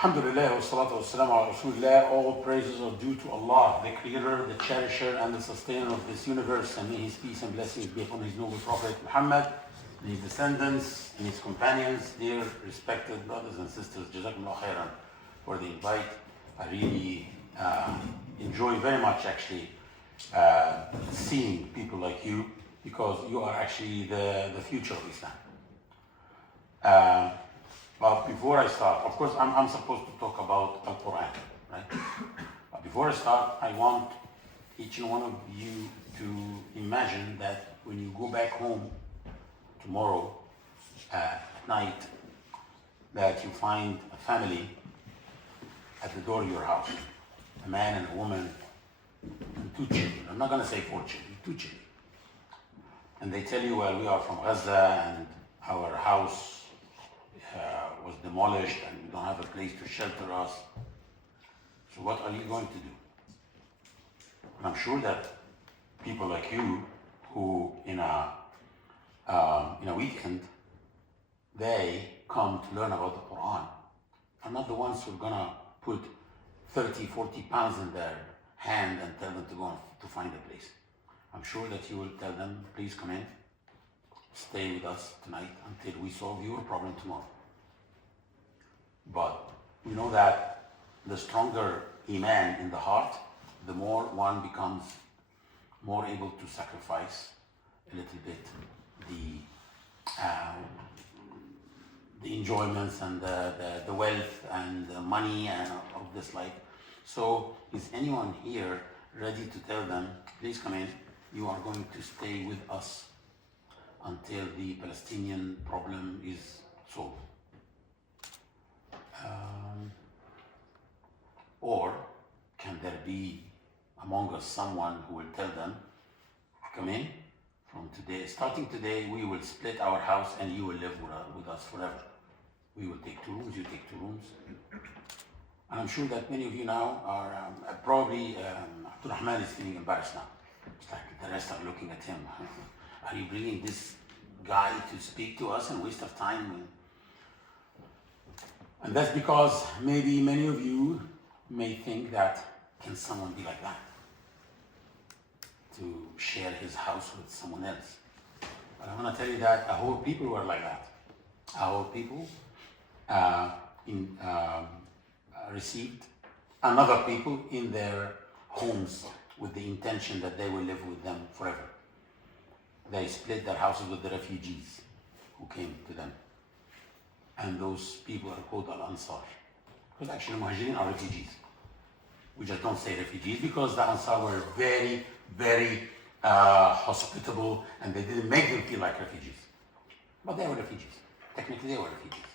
Alhamdulillah wa salatu wa salam ala Rasulullah. All praises are due to Allah, the creator, the cherisher, and the sustainer of this universe. And may His peace and blessings be upon His noble Prophet Muhammad, and his descendants, and his companions. Dear respected brothers and sisters, Jazakumullah khairan for the invite. I really enjoy very much actually seeing people like you, because you are actually the future of Islam. But before I start, of course, I'm supposed to talk about Qur'an, right? But before I start, I want each and one of you to imagine that when you go back home tomorrow at night, that you find a family at the door of your house, a man and a woman and 2 children. I'm not going to say 4 children, 2 children. And they tell you, well, we are from Gaza and our house was demolished and we don't have a place to shelter us. So what are you going to do? And I'm sure that people like you who in a weekend, they come to learn about the Qur'an, are not the ones who are gonna put 30, 40 pounds in their hand and tell them to go to find a place. I'm sure that you will tell them, please come in, stay with us tonight until we solve your problem tomorrow. But we know that the stronger Iman in the heart, the more one becomes more able to sacrifice a little bit the enjoyments and the wealth and the money and of this life. So is anyone here ready to tell them, please come in, you are going to stay with us until the Palestinian problem is solved? Or can there be among us someone who will tell them, come in, from today, starting today, we will split our house and you will live with us forever. We will take 2 rooms, you take 2 rooms. And I'm sure that many of you now are probably, Abdul Rahman is feeling embarrassed now. It's like the rest are looking at him. Are you bringing this guy to speak to us and waste of time? And that's because maybe many of you may think that, can someone be like that? To share his house with someone else. But I want to tell you that our people were like that. Our people received another people in their homes with the intention that they will live with them forever. They split their houses with the refugees who came to them. And those people are called Al-Ansar. Because actually Muhajirin are refugees. We just don't say refugees because the Ansar were very, very hospitable and they didn't make them feel like refugees. But they were refugees. Technically they were refugees.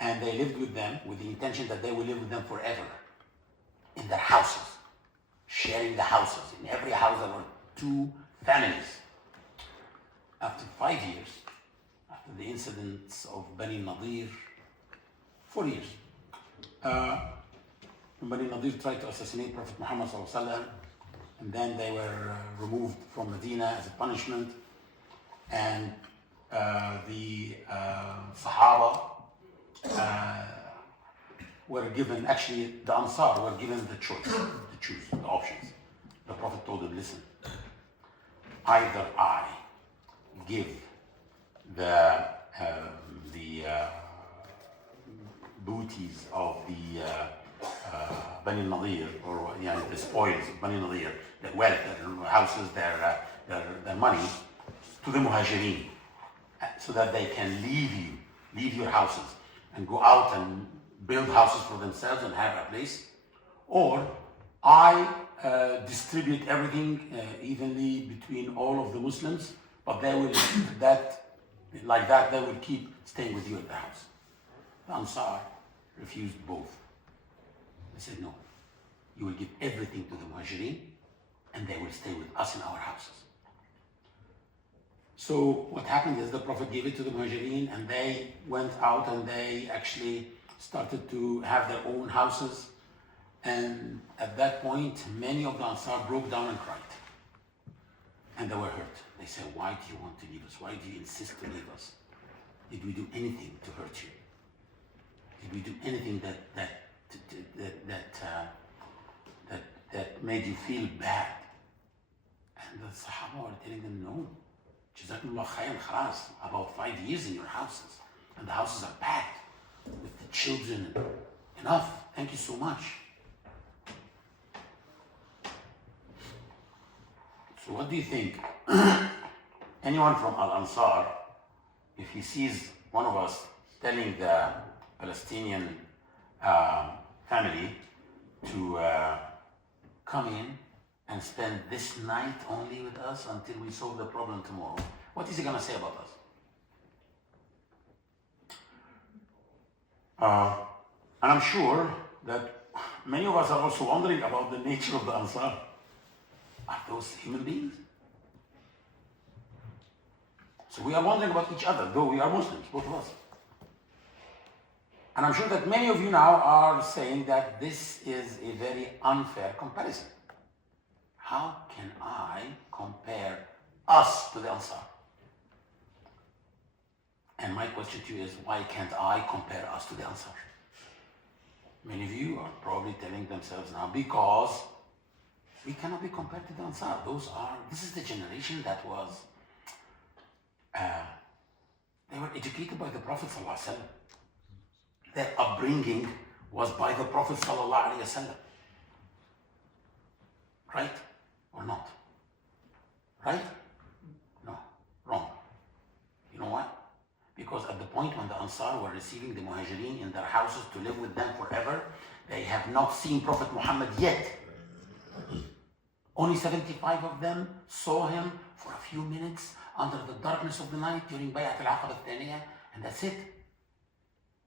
And they lived with them with the intention that they will live with them forever in their houses, sharing the houses. In every house there were 2 families. After 5 years, after the incidents of Bani Nadir, 4 years, Bani Nadir tried to assassinate Prophet Muhammad ﷺ, and then they were removed from Medina as a punishment, and the Sahaba were given, actually the Ansar were given the choice, to choose the options. The Prophet told them, listen, either I give the booties of the Bani Nadir, or the spoils of Bani Nadir, their wealth, their houses, their money, to the Muhajirin, so that they can leave your houses and go out and build houses for themselves and have a place. Or I distribute everything evenly between all of the Muslims, but they will they will keep staying with you at the house. The Ansar refused both. They said, no, you will give everything to the Muhajirin and they will stay with us in our houses. So what happened is the Prophet gave it to the Muhajirin and they went out and they actually started to have their own houses. And at that point, many of the Ansar broke down and cried. And they were hurt. They said, why do you want to leave us? Why do you insist to leave us? Did we do anything to hurt you? Did we do anything that made you feel bad? And the Sahaba were telling them, no. Jazakumullah khayran, khalas, about 5 years in your houses. And the houses are packed with the children. Enough, thank you so much. So what do you think? Anyone from Al-Ansar, if he sees one of us telling the Palestinian family to come in and spend this night only with us until we solve the problem tomorrow, what is he going to say about us? And I'm sure that many of us are also wondering about the nature of the Ansar. Are those human beings? So we are wondering about each other, though we are Muslims, both of us. And I'm sure that many of you now are saying that this is a very unfair comparison. How can I compare us to the Ansar? And my question to you is, why can't I compare us to the Ansar? Many of you are probably telling themselves now, because we cannot be compared to the Ansar. This is the generation that was, they were educated by the Prophet ﷺ. Their upbringing was by the Prophet ﷺ. Right or not? Right? No, wrong. You know why? Because at the point when the Ansar were receiving the Muhajirin in their houses to live with them forever, they have not seen Prophet Muhammad yet. Only 75 of them saw him for a few minutes under the darkness of the night during Bay'at al-Aqaba al-Thaniyah, and that's it.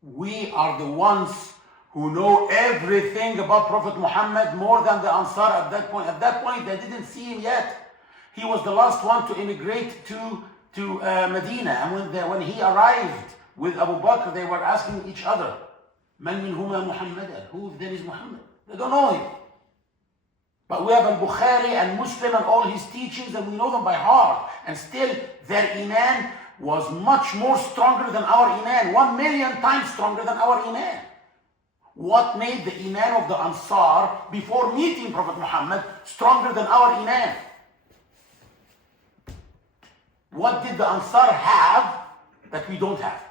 We are the ones who know everything about Prophet Muhammad more than the Ansar at that point. At that point, they didn't see him yet. He was the last one to immigrate to Medina, and when he arrived with Abu Bakr, they were asking each other, "Man minhuma Muhammadan?" Who of them is Muhammad? They don't know him. But we have Al-Bukhari and Muslim and all his teachings, and we know them by heart. And still, their iman was much more stronger than our iman, 1,000,000 times stronger than our iman. What made the iman of the Ansar before meeting Prophet Muhammad stronger than our iman? What did the Ansar have that we don't have?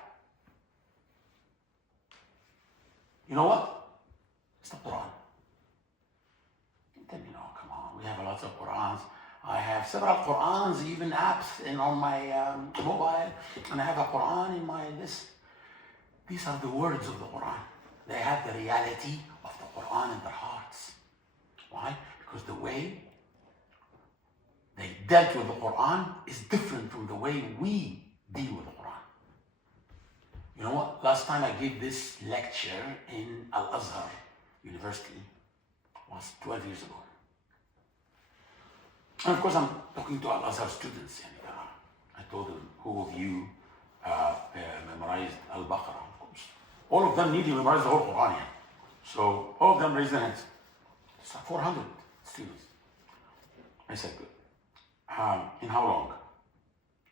You know what? It's the Qur'an. Then, come on, we have lots of Qur'ans. I have several Qur'ans, even apps on my mobile, and I have a Qur'an in my list. These are the words of the Qur'an. They have the reality of the Qur'an in their hearts. Why? Because the way they dealt with the Qur'an is different from the way we deal with the Qur'an. You know what? Last time I gave this lecture in Al-Azhar University was 12 years ago. And of course, I'm talking to Al-Azhar students. I told them, who of you memorized Al-Baqarah? Of course. All of them need to memorize the whole Quran. So all of them raised their hands. It's like 400 students. I said, good. In how long?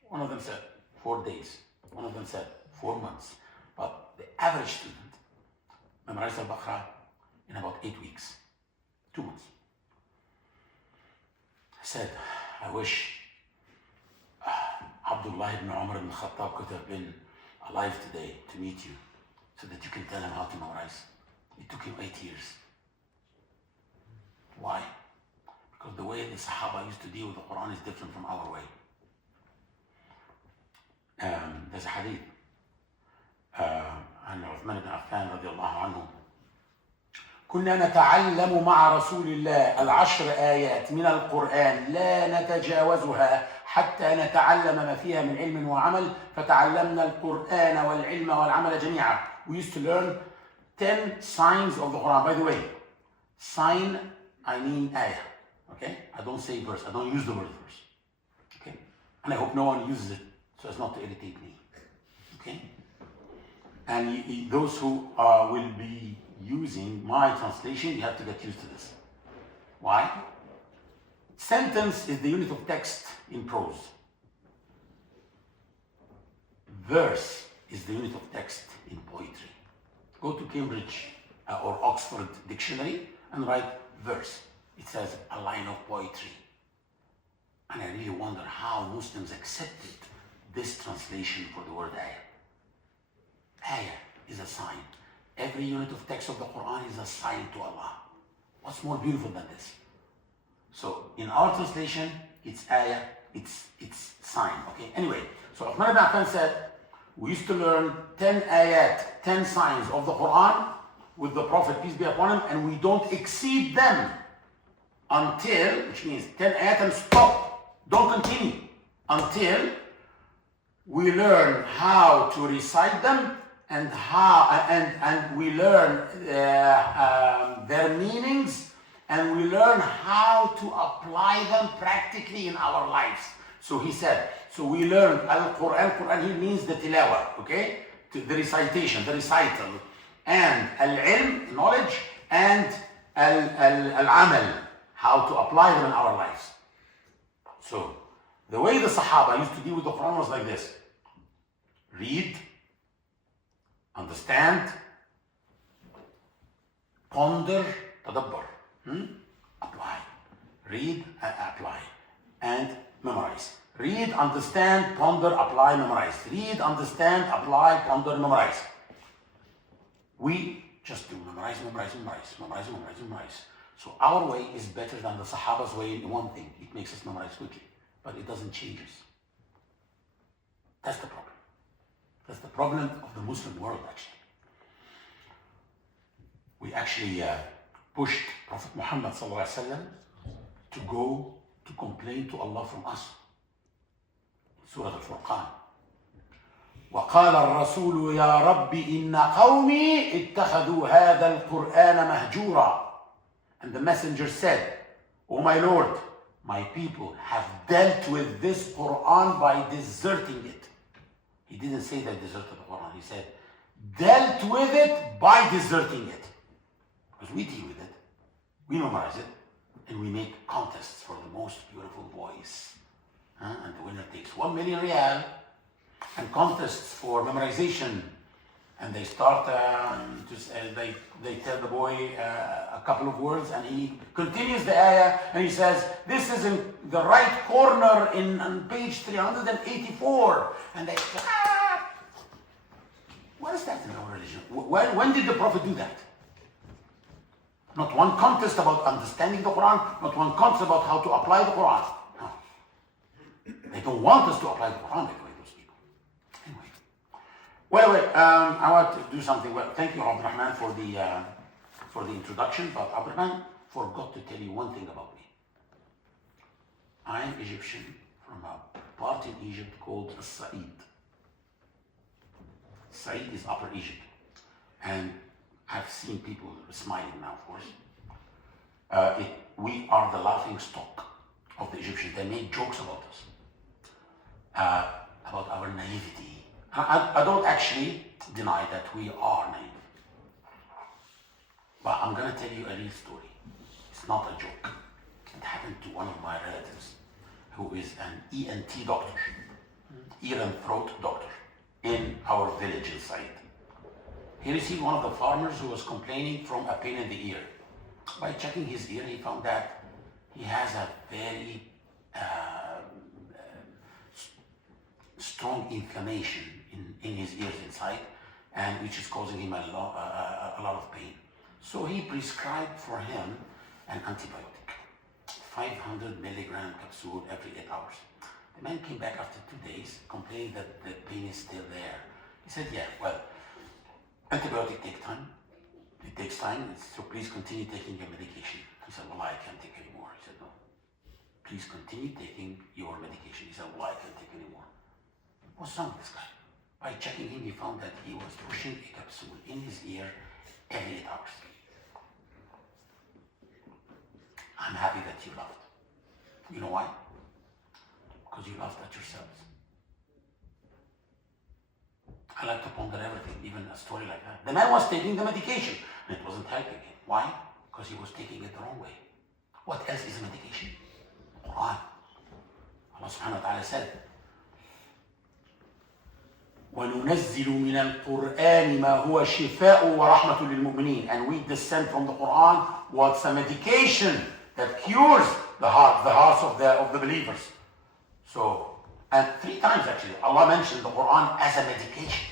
One of them said 4 days. One of them said 4 months. But the average student memorized Al-Baqarah in about 8 weeks. 2 months. I said, I wish Abdullah ibn Umar ibn Khattab could have been alive today to meet you so that you can tell him how to memorize. It took him 8 years. Why? Because the way the Sahaba used to deal with the Quran is different from our way. There's a hadith عن عثمان بن عفان رضي الله عنه. كنا نتعلم مع رسول الله 10 آيات من القرآن لا نتجاوزها حتى نتعلم ما فيها من علم وعمل فتعلمنا القرآن والعلم والعمل جميعا. We used to learn 10 signs of the Quran. By the way, sign, I mean ayah. Okay? I don't say verse. I don't use the word verse. Okay? And I hope no one uses it so as not to irritate me. Okay? And those who will be using my translation, you have to get used to this. Why? Sentence is the unit of text in prose. Verse is the unit of text in poetry. Go to Cambridge or Oxford dictionary and write verse. It says a line of poetry. And I really wonder how Muslims accepted this translation for the word ayah. Ayah is a sign. Every unit of text of the Qur'an is a sign to Allah. What's more beautiful than this? So in our translation, it's ayah, it's sign, okay? Anyway, so Uthman ibn Affan said, we used to learn 10 ayat, 10 signs of the Qur'an with the Prophet, peace be upon him, and we don't exceed them until, which means 10 ayat and stop, don't continue, until we learn how to recite them and we learn their meanings, and we learn how to apply them practically in our lives. So he said, so we learn Al-Qur'an. Qur'an here means the tilawa, okay? The recitation, the recital. And al-ilm, knowledge, and al-amal, how to apply them in our lives. So the way the Sahaba used to deal with the Qur'an was like this. Read, understand, ponder, tadabbur, apply. Read, apply, and memorize. Read, understand, ponder, apply, memorize. Read, understand, apply, ponder, memorize. We just do memorize. So our way is better than the Sahaba's way in one thing. It makes us memorize quickly, but it doesn't change us. That's the problem. That's the problem of the Muslim world, actually. We actually pushed Prophet Muhammad ﷺ to go to complain to Allah from us. Surah Al-Furqan. وقال الرسول يا رب إن قومي اتخذوا هذا القرآن مهجورا. And the messenger said, O my Lord, my people have dealt with this Quran by deserting it. He didn't say they deserted the Quran. He said, dealt with it by deserting it. Because we deal with it, we memorize it, and we make contests for the most beautiful voice. And the winner takes 1 million riyal, and contests for memorization. And they start, they tell the boy a couple of words, and he continues the ayah, and he says, this is in the right corner on page 384. And they, what is that in our religion? When did the Prophet do that? Not one contest about understanding the Quran, not one contest about how to apply the Quran. No. They don't want us to apply the Quran that way, those people. Anyway. Well, I want to do something. Well, thank you, Abdurrahman, for the introduction, but Abdurrahman forgot to tell you one thing about me. I'm Egyptian from a part in Egypt called Sa'id. Sa'id is Upper Egypt. And I've seen people smiling now, of course. We are the laughing stock of the Egyptians. They make jokes about us, about our naivety. I don't actually deny that we are naive. But I'm going to tell you a real story. It's not a joke. It happened to one of my relatives who is an ENT doctor, ear and throat doctor, in our village in Said. He received one of the farmers who was complaining from a pain in the ear. By checking his ear, he found that he has a very strong inflammation in his ears inside, and which is causing him a lot of pain. So he prescribed for him an antibiotic, 500 milligram capsule every 8 hours. The man came back after 2 days complaining that the pain is still there. He said, yeah, well, antibiotic takes time. It takes time, so please continue taking your medication. He said, well, I can't take anymore. He said, no, please continue taking your medication. He said, well, I can't take anymore. What's wrong with this guy? By checking him, he found that he was pushing a capsule in his ear every 8 hours. I'm happy that you laughed. You know why? Because you laughed at yourselves. I like to ponder everything, even a story like that. The man was taking the medication, and it wasn't helping him. Why? Because he was taking it the wrong way. What else is medication? Qur'an. Allah subhanahu wa ta'ala said, وَنُنَزِّلُ مِنَ الْقُرْآنِ مَا هُوَ شِفَاءٌ وَرَحْمَةٌ لِلْمُؤْمِنِينَ. And we descend from the Qur'an what's a medication that cures the hearts of the believers. So, and 3 times actually, Allah mentioned the Qur'an as a medication.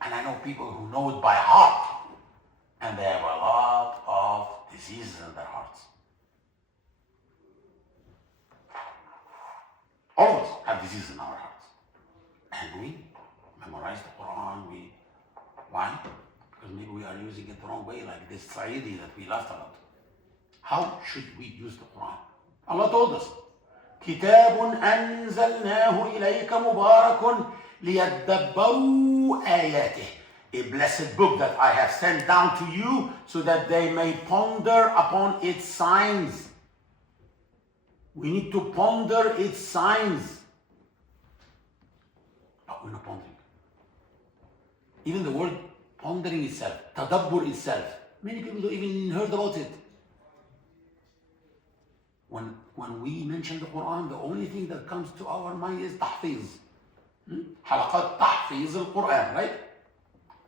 And I know people who know it by heart, and they have a lot of diseases in their hearts. All of us have diseases in our hearts. And we memorize the Quran. Why? Because maybe we are using it the wrong way, like this Saidi that we laughed about. How should we use the Quran? Allah told us, كِتَابٌ أَنزَلْنَاهُ إِلَيْكَ مُبَارَكٌ لِيَدَّبَّرُوا آيَاتِهِ. A blessed book that I have sent down to you so that they may ponder upon its signs. We need to ponder its signs. But we're not pondering. Even the word pondering itself, tadabbur itself, many people don't even heard about it. When we mention the Quran, the only thing that comes to our mind is tahfiz. Halaqat tahfiz al-Quran, right?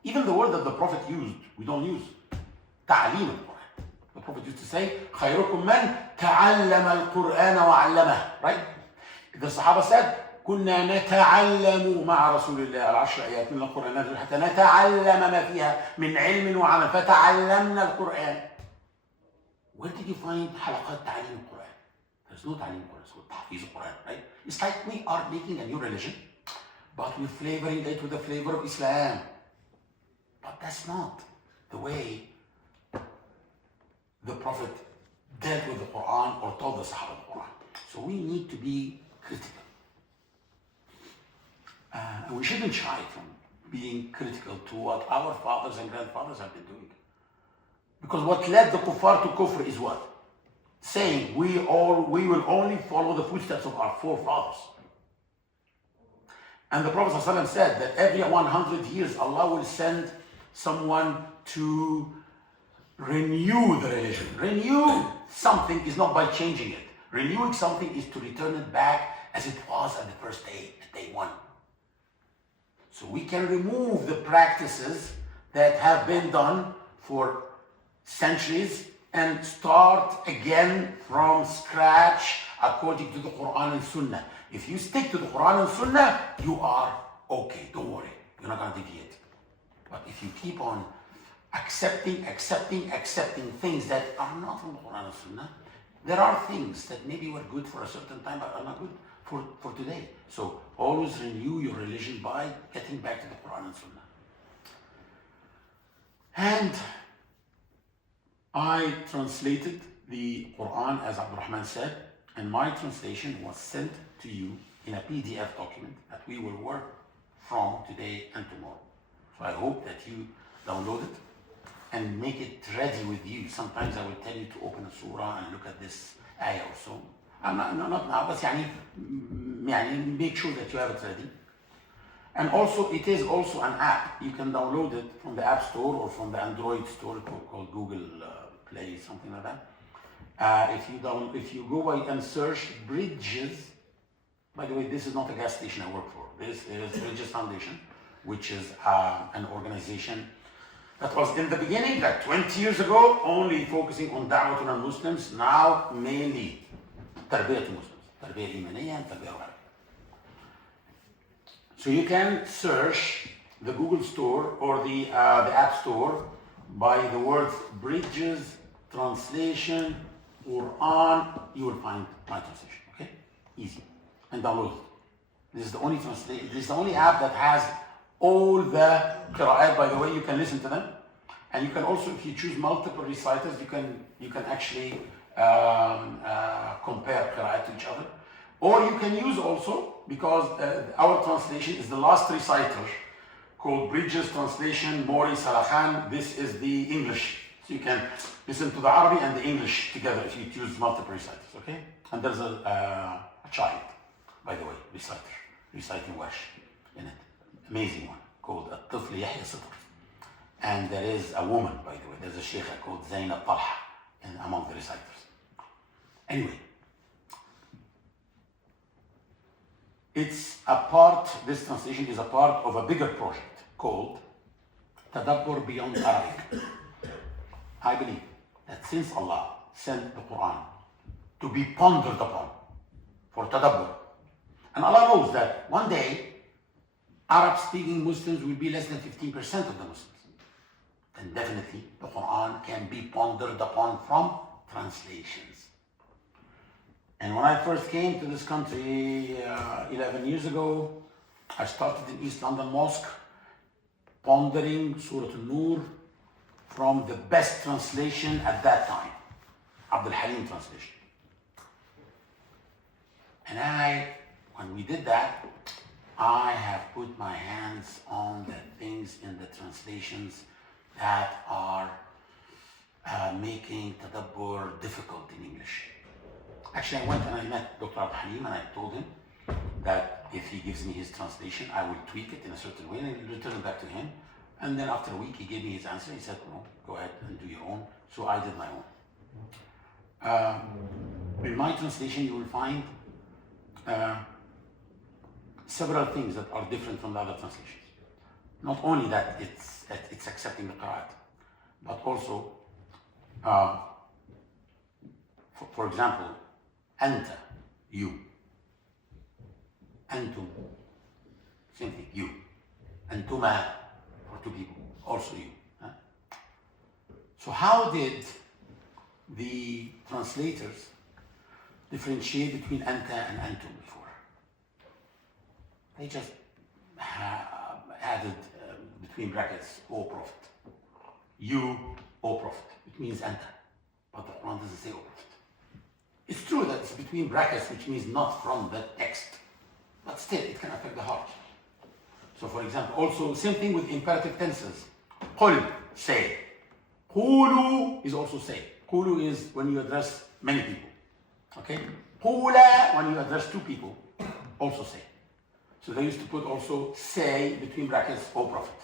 Even the word that the Prophet used, we don't use. Ta'aleem al-Quran. The Prophet used to say, خَيْرُكُمْ مَنْ تَعَلَّمَ الْقُرْآنَ وَعَلَّمَهُ. Right? The Sahaba said, كنا نتعلم مع رسول الله 10 آيات من القرآن حتى نتعلم ما فيها من علم وعمل فتعلمنا القرآن. Where did you find حلقات تعليم القرآن? There's no تعليم القرآن, it's called تحفيظ القرآن, right? It's like we are making a new religion, but we're flavoring it with the flavor of Islam. But that's not the way the Prophet dealt with the Quran or told the Sahaba the Quran. So we need to be critical. And we shouldn't shy from being critical to what our fathers and grandfathers have been doing. Because what led the kuffar to kufr is what? Saying we will only follow the footsteps of our forefathers. And the Prophet ﷺ said that every 100 years Allah will send someone to renew the religion. Renew something is not by changing it. Renewing something is to return it back as it was at the first day, at day 1. So we can remove the practices that have been done for centuries and start again from scratch according to the Quran and Sunnah. If you stick to the Quran and Sunnah, you are okay, don't worry, you're not going to deviate. But if you keep on accepting things that are not from the Quran and Sunnah, there are things that maybe were good for a certain time but are not good for today. So always renew your religion by getting back to the Quran and Sunnah. And I translated the Quran as Abdurrahman said, and my translation was sent to you in a PDF document that we will work from today and tomorrow. So I hope that you download it and make it ready with you. Sometimes I will tell you to open a surah and look at this ayah or so. I'm not now, but make sure that you have it ready. And also, it is also an app. You can download it from the App Store or from the Android store called Google Play, something like that. If you go by and search Bridges, by the way, this is not a gas station I work for. This is Bridges Foundation, which is an organization that was in the beginning, like 20 years ago, only focusing on da'wah to non-Muslims, now mainly tarbiyah to Muslims, tarbiyah imaniyah and tarbiyah ruhaniyyah. So you can search the Google Store or the App Store by the words Bridges, Translation, Quran, you will find my translation, okay? Easy. And download it. This is the only app that has all the qira'at. By the way, you can listen to them. And you can also, if you choose multiple reciters, you can actually compare qira'at to each other. Or you can use also, because our translation is the last reciter called Bridges Translation, Mori Salakhan. This is the English. So you can listen to the Arabic and the English together if you choose multiple reciters, okay? And there's a child, by the way, reciting Warsh in it. Amazing one, called At-Tifl Yahya Sidr. And there is a woman, by the way, there's a sheikha called Zainab Talha among the reciters. Anyway, this translation is a part of a bigger project called Tadabbur Beyond Arabic. I believe that since Allah sent the Qur'an to be pondered upon for tadabbur, and Allah knows that one day Arab-speaking Muslims will be less than 15% of the Muslims, then definitely the Qur'an can be pondered upon from translations. And when I first came to this country 11 years ago, I started in East London Mosque pondering Surah An-Nur from the best translation at that time, Abdul Halim translation. And when we did that, I have put my hands on the things in the translations that are making tadabbur difficult in English. Actually, I went and I met Dr. Abdul Halim and I told him that if he gives me his translation, I will tweak it in a certain way and return it back to him. And then after a week, he gave me his answer. He said, no, go ahead and do your own. So I did my own. In my translation, you will find several things that are different from the other translations. Not only that it's accepting the Qur'an, but also, for example, anta, you. Antum, same thing, you. Antuma, for two people, also you. So how did the translators differentiate between anta and antum before? They just added between brackets, O Prophet. You, O Prophet. It means anta. But the Quran doesn't say O Prophet. It's true that it's between brackets, which means not from the text. But still, it can affect the heart. So for example, also, same thing with imperative tenses. Qul, say. Qulu is also say. Qulu is when you address many people. Okay? Qula, when you address two people, also say. So they used to put also say between brackets, O Prophet.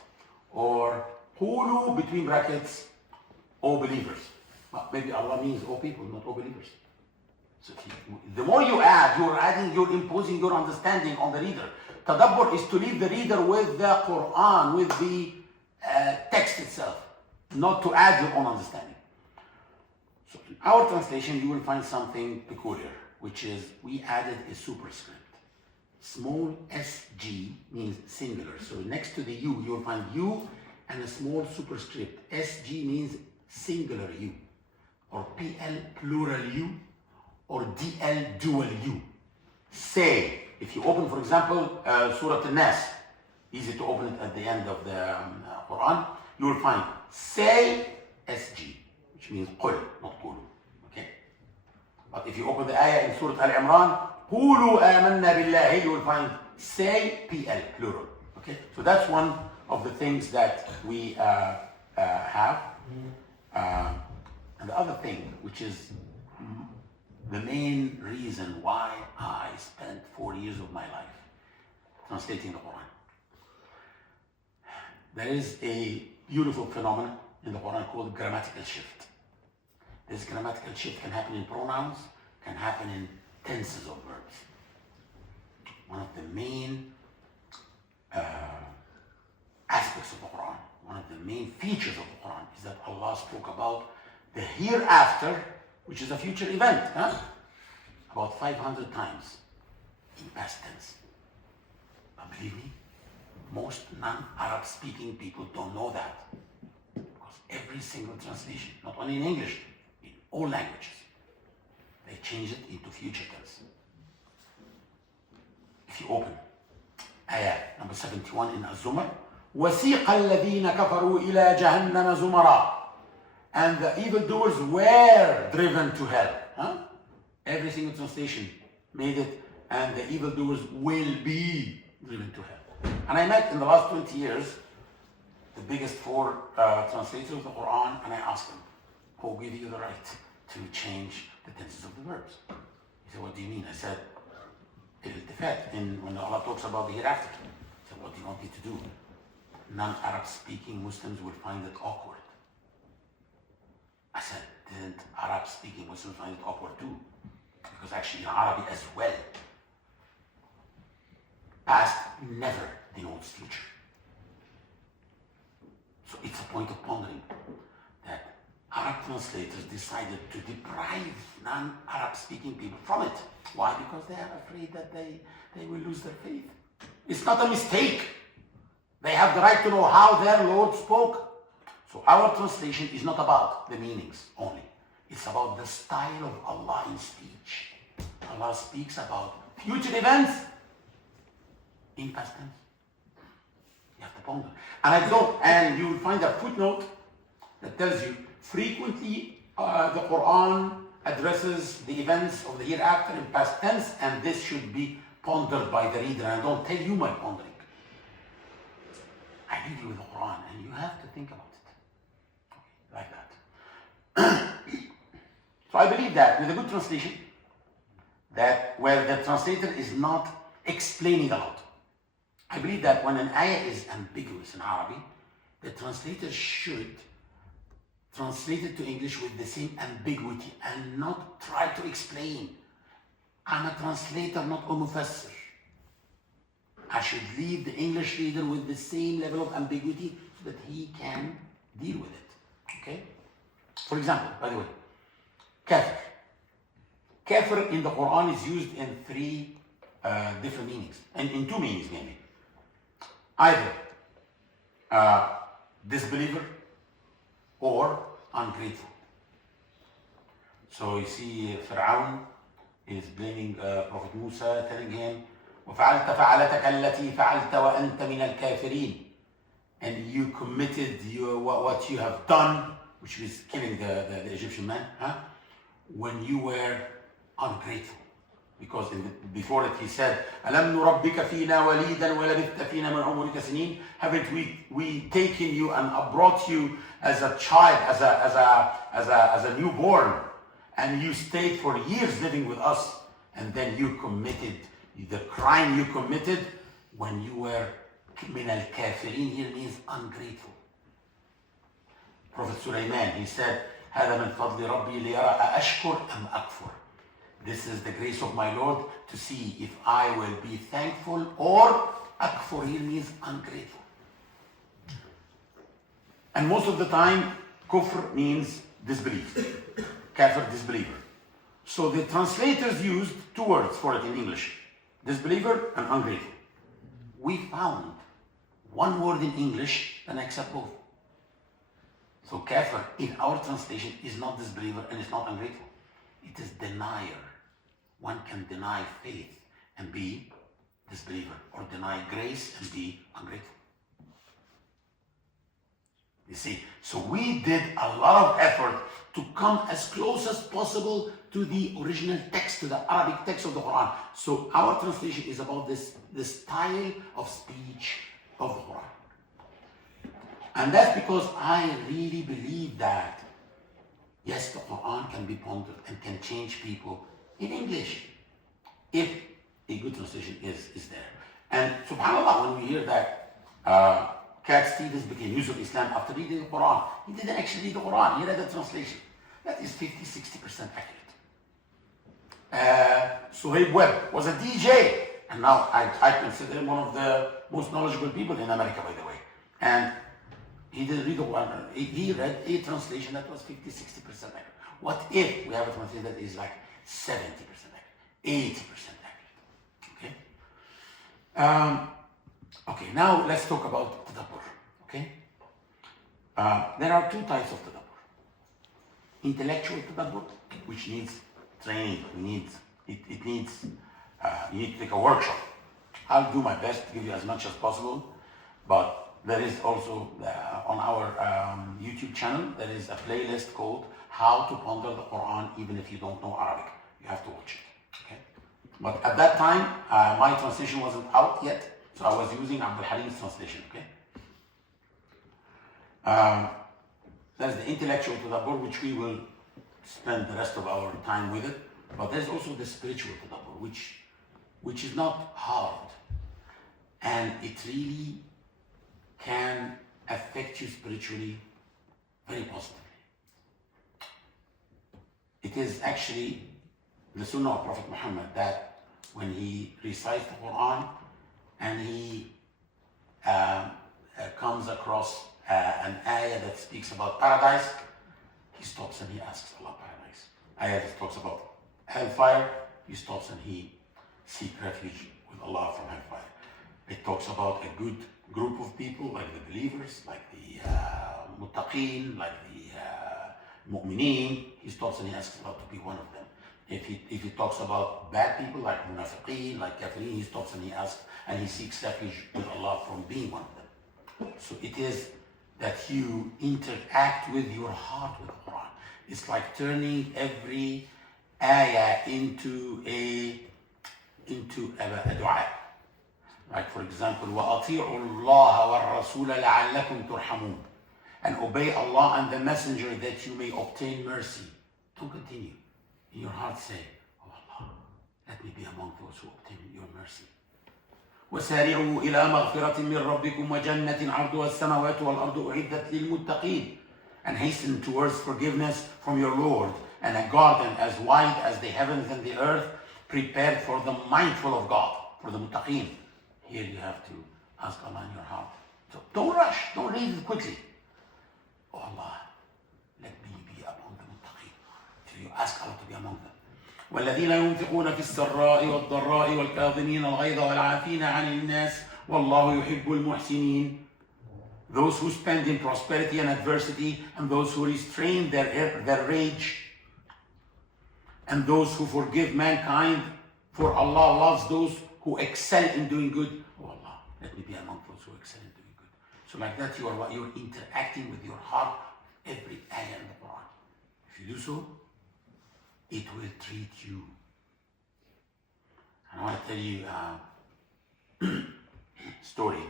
Or Qulu between brackets, O believers. But maybe Allah means O people, not O believers. So the more you add, you're imposing your understanding on the reader. Tadabbur is to leave the reader with the Qur'an, with the text itself, not to add your own understanding. So in our translation, you will find something peculiar, which is we added a superscript. Small SG means singular. So next to the U, you will find U and a small superscript. SG means singular U, or PL plural U, or DL dual U. Say, if you open, for example, Surah An-Nas, easy to open it at the end of the Quran, you will find say SG, which means qul, not qulu. Okay? But if you open the ayah in Surah Al-Imran, qulu amanna billahi, you will find say PL, plural. Okay? So that's one of the things that we have. And the other thing, which is the main reason why I spent 4 years of my life translating the Quran. There is a beautiful phenomenon in the Quran called grammatical shift. This grammatical shift can happen in pronouns, can happen in tenses of verbs. One of the main aspects of the Quran, one of the main features of the Quran is that Allah spoke about the hereafter, which is a future event, about 500 times in past tense. But believe me, most non-Arab speaking people don't know that. Because every single translation, not only in English, in all languages, they change it into future tense. If you open ayah number 71 in Az-Zumar, وَسِيقَ الَّذِينَ كَفَرُوا إِلَى جَهَنَّمَ زُمَرًا, and the evildoers were driven to hell. Every single translation made it, and the evildoers will be driven to hell. And I met in the last 20 years the biggest 4 translators of the Quran, and I asked them, who gave you the right to change the tenses of the verbs? He said, what do you mean? I said, il-iltifat, when Allah talks about the hereafter. He said, what do you want me to do? Non-Arab speaking Muslims will find it awkward. I said, didn't Arab speaking Muslims find it awkward too? Because actually in Arabic as well, Past never denotes future. So it's a point of pondering that Arab translators decided to deprive non-Arab speaking people from it. Why? Because they are afraid that they will lose their faith. It's not a mistake. They have the right to know how their Lord spoke. So our translation is not about the meanings only. It's about the style of Allah in speech. Allah speaks about future events in past tense. You have to ponder. And you will find a footnote that tells you frequently the Quran addresses the events of the hereafter in past tense, and this should be pondered by the reader. And I don't tell you my pondering. I leave you with the Quran, and you have to think about it. Okay, like that. So I believe that with a good translation, that where the translator is not explaining a lot. I believe that when an ayah is ambiguous in Arabic, the translator should translate it to English with the same ambiguity and not try to explain. I'm a translator, not a mufassir. I should leave the English reader with the same level of ambiguity so that he can deal with it. Okay? For example, by the way, kafir. Kafir in the Quran is used in three different meanings, and in two meanings mainly. Either disbeliever or ungrateful. So you see Fir'aun is blaming Prophet Musa, telling him, وَفَعَلْتَ فَعَلَتَكَ الَّتِي فَعَلْتَ وَأَنْتَ مِنَ الْكَافِرِينَ. And you committed what you have done, which is killing the Egyptian man, when you were ungrateful. Because before it he said, أَلَمْ نُرَبِّكَ فِينَا وَلِيدًا وَلَبِثْتَ فِينَا مِنْ عُمُرِكَ سِنِينَ. Haven't we taken you and brought you as a child, as a newborn, and you stayed for years living with us, and then you committed the crime you committed when you were مِنَ الْكَافِرِينَ. Here means ungrateful. Prophet Soliman, he said, هَذَا مِنْ فَضْلِ رَبِّي لِيَرَى أَأَشْكُرْ أَمْ أَكْفُرْ. This is the grace of my Lord to see if I will be thankful or akfur. Here means ungrateful. And most of the time, kufr means disbelief. Kafir, disbeliever. So the translators used two words for it in English. Disbeliever and ungrateful. We found one word in English and accept both. So kafir in our translation is not disbeliever and it's not ungrateful. It is denier. One can deny faith and be disbeliever, or deny grace and be ungrateful. You see, so we did a lot of effort to come as close as possible to the original text, to the Arabic text of the Quran. So our translation is about this style of speech of the Quran. And that's because I really believe that, yes, the Quran can be pondered and can change people in English if a good translation is there. And subhanAllah, when we hear that Cat Stevens became Yusuf Islam after reading the Quran, he didn't actually read the Quran, he read the translation. That is 50-60% accurate. Suhaib Webb was a DJ, and now I consider him one of the most knowledgeable people in America, by the way. And he didn't read the Quran, he read a translation that was 50-60% accurate. What if we have a translation that is like 70% accurate, 80% accurate? Okay. Okay. Now let's talk about tadabbur. Okay. There are two types of tadabbur: intellectual tadabbur, which needs training. It needs you need to take a workshop. I'll do my best to give you as much as possible, but there is also on our YouTube channel there is a playlist called How to Ponder the Quran Even If You Don't Know Arabic. You have to watch it. Okay? But at that time, my translation wasn't out yet, so I was using Abdul Halim's translation. Okay? There's the intellectual tadabbur, which we will spend the rest of our time with it. But there's also the spiritual tadabbur, which is not hard, and it really can affect you spiritually very positively. It is actually the sunnah of Prophet Muhammad that when he recites the Quran, and he comes across an ayah that speaks about paradise, he stops and he asks Allah paradise. Ayah that talks about hellfire, he stops and he seeks refuge with Allah from hellfire. It talks about a good group of people, like the believers, like the muttaqeen, like the mu'mineen. He stops and he asks Allah to be one of them. If he talks about bad people, like munafiqeen, like kafirin, he stops and he asks and he seeks refuge with Allah from being one of them. So it is that you interact with your heart with the Quran. It's like turning every ayah into a dua. Like for example, وَأَطِيعُوا اللَّهَ وَالرَّسُولَ لَعَلَّكُمْ تُرْحَمُونَ, and obey Allah and the Messenger that you may obtain mercy. Don't continue. In your heart say, oh Allah, let me be among those who obtain your mercy. وَسَارِعُوا إِلَى مَغْفِرَةٍ مِّن رَبِّكُمْ وَجَنَّةٍ عَرْضُهَا السَّمَاوَاتُ وَالْأَرْضُ أُعِدَّتْ لِلْمُتَّقِينَ, and hasten towards forgiveness from your Lord, and a garden as wide as the heavens and the earth, prepared for the mindful of God, for the muttaqeen. Here you have to ask Allah in your heart. So don't rush, don't read it quickly. Oh Allah, let me be among the muttaqeen. So you ask Allah to be among them. والذين ينفقون في السراء والضراء والكاظمين الغيظ والعافين عن الناس والله يحب المحسنين. Those who spend in prosperity and adversity, and those who restrain their rage, and those who forgive mankind, for Allah loves those who excel in doing good. Oh Allah, let me be among those who excel in doing good. So like that you're interacting with your heart every ayah in the Quran. If you do so, it will treat you. And I want to tell you a story.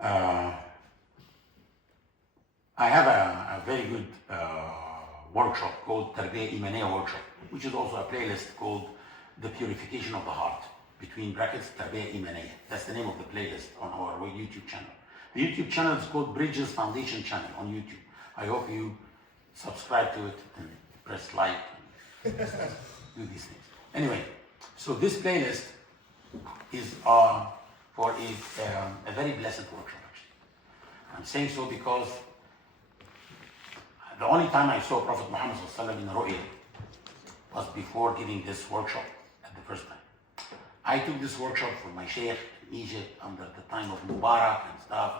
I have a very good workshop called Tarbiyah Imaniyah Workshop, which is also a playlist called The Purification of the Heart, between brackets, Tarbiyah Imaniyah. That's the name of the playlist on our YouTube channel. The YouTube channel is called Bridges Foundation Channel on YouTube. I hope you subscribe to it and press like and do these things. Anyway, so this playlist is for a very blessed workshop, actually. I'm saying so because the only time I saw Prophet Muhammad in Ru'ya was before giving this workshop at the first time. I took this workshop for my Shaykh in Egypt under the time of Mubarak and stuff.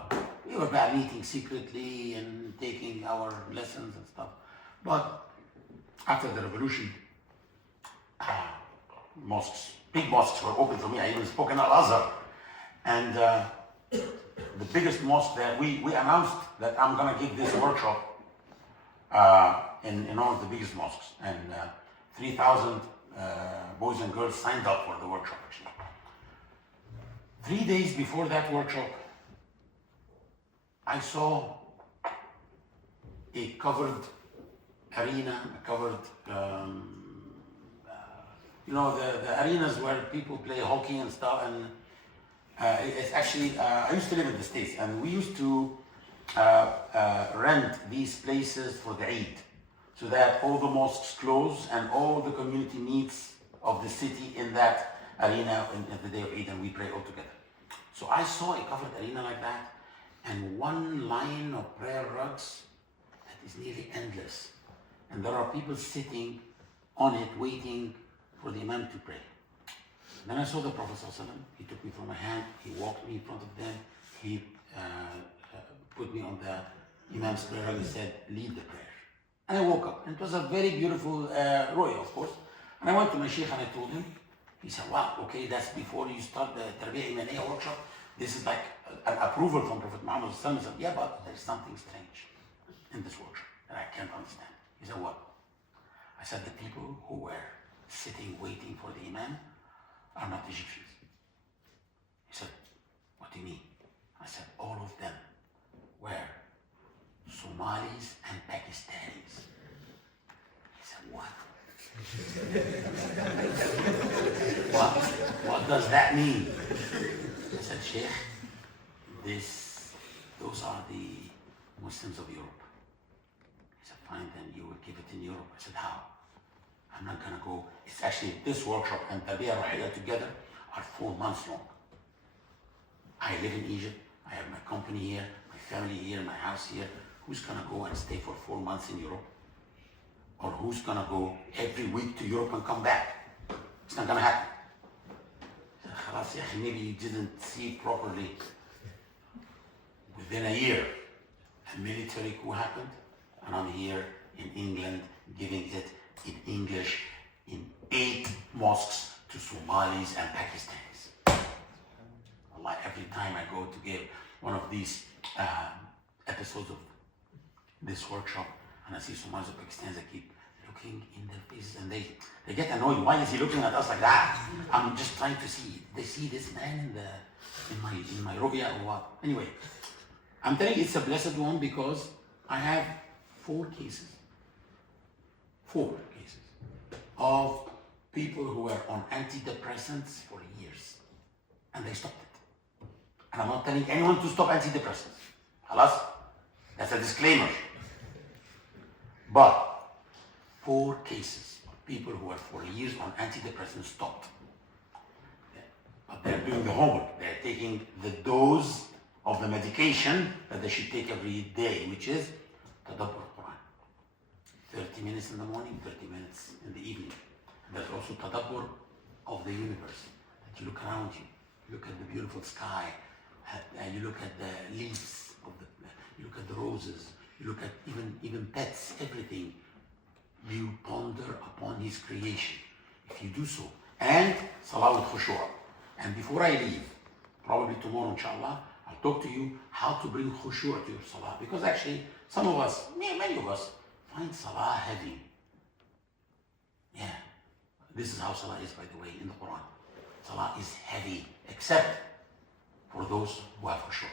We were meeting secretly and taking our lessons and stuff. But after the revolution, big mosques were open for me. I even spoke in Al-Azhar. And the biggest mosque there, we announced that I'm going to give this workshop in one of the biggest mosques. And 3,000 boys and girls signed up for the workshop, actually. 3 days before that workshop, I saw a covered arena, a covered, the arenas where people play hockey and stuff. And it's actually, I used to live in the States, and we used to rent these places for the Eid, so that all the mosques close and all the community meets of the city in that arena in the day of Eid, and we pray all together. So I saw a covered arena like that, and one line of prayer rugs that is nearly endless. And there are people sitting on it waiting for the Imam to pray. Then I saw the Prophet ﷺ. He took me from my hand, he walked me in front of them, he put me on the Imam's prayer and he said, lead the prayer. And I woke up, and it was a very beautiful ru'ya, of course. And I went to my Shaykh and I told him. He said, wow, okay, that's before you start the Tarbiyah Imaniyah workshop. This is like an approval from Prophet Muhammad ﷺ. He said, yeah, but there's something strange in this workshop that I can't understand. He said, what? I said, the people who were sitting waiting for the Imam are not Egyptians. He said, what do you mean? I said, all of them were Somalis and Pakistanis. He said, what? What does that mean? I said, Sheikh, those are the Muslims of Europe. He said, fine, then you will give it in Europe. I said, how? I'm not going to go. It's actually this workshop and Tarbiyah Ruhiyya together are 4 months long. I live in Egypt, I have my company here, my family here, my house here. Who's gonna go and stay for 4 months in Europe? Or who's gonna go every week to Europe and come back? It's not gonna happen. خلاص يا أخي, maybe you didn't see properly. Within a year, a military coup happened, and I'm here in England giving it in English in 8 mosques to Somalis and Pakistanis. Allah, every time I go to give one of these episodes of this workshop, and I see Somalis or Pakistanis, I keep looking in their faces, and they get annoyed. Why is he looking at us like that? I'm just trying to see. They see this man in my ru'ya or what? Anyway, I'm telling you, it's a blessed one because I have 4 cases of people who were on antidepressants for years, and they stopped it. And I'm not telling anyone to stop antidepressants. Halas? That's a disclaimer. But 4 cases of people who were for years on antidepressants stopped. But they're doing the homework. They're taking the dose of the medication that they should take every day, which is Tadabbur Qur'an. 30 minutes in the morning, 30 minutes in the evening. There's also Tadabbur of the universe. That you look around you, look at the beautiful sky, you look at the leaves, you look at the roses, you look at even pets, everything. You ponder upon His creation. If you do so, and Salah with Khushu'. And before I leave, probably tomorrow inshallah, I'll talk to you how to bring Khushu' to your Salah. Because actually, some of us, many of us, find Salah heavy. Yeah, this is how Salah is, by the way, in the Quran. Salah is heavy, except for those who have Khushu'.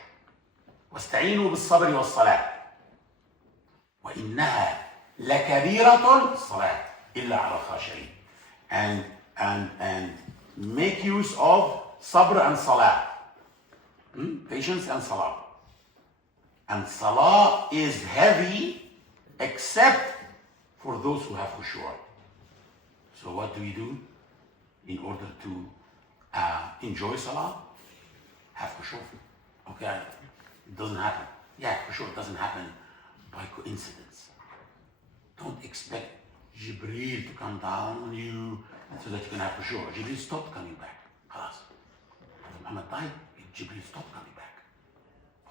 وَاسْتَعِينُوا بِالصَّبْرِ وَالصَّلَاةِ وَإِنَّهَا لَكَبِيرَةٌ الصَّلَاةِ إِلَّا عَلَى الْخَاشِعِينَ. And make use of sabr and salah. Patience and salah. And salah is heavy except for those who have khushu'. So what do we do in order to enjoy salah? Have khushu'. Okay, it doesn't happen. Yeah, khushu' doesn't happen by coincidence. Don't expect Jibreel to come down on you so that you can have khushu'. Jibreel stopped coming back. Khalas. Muhammad died, Jibreel stopped coming back.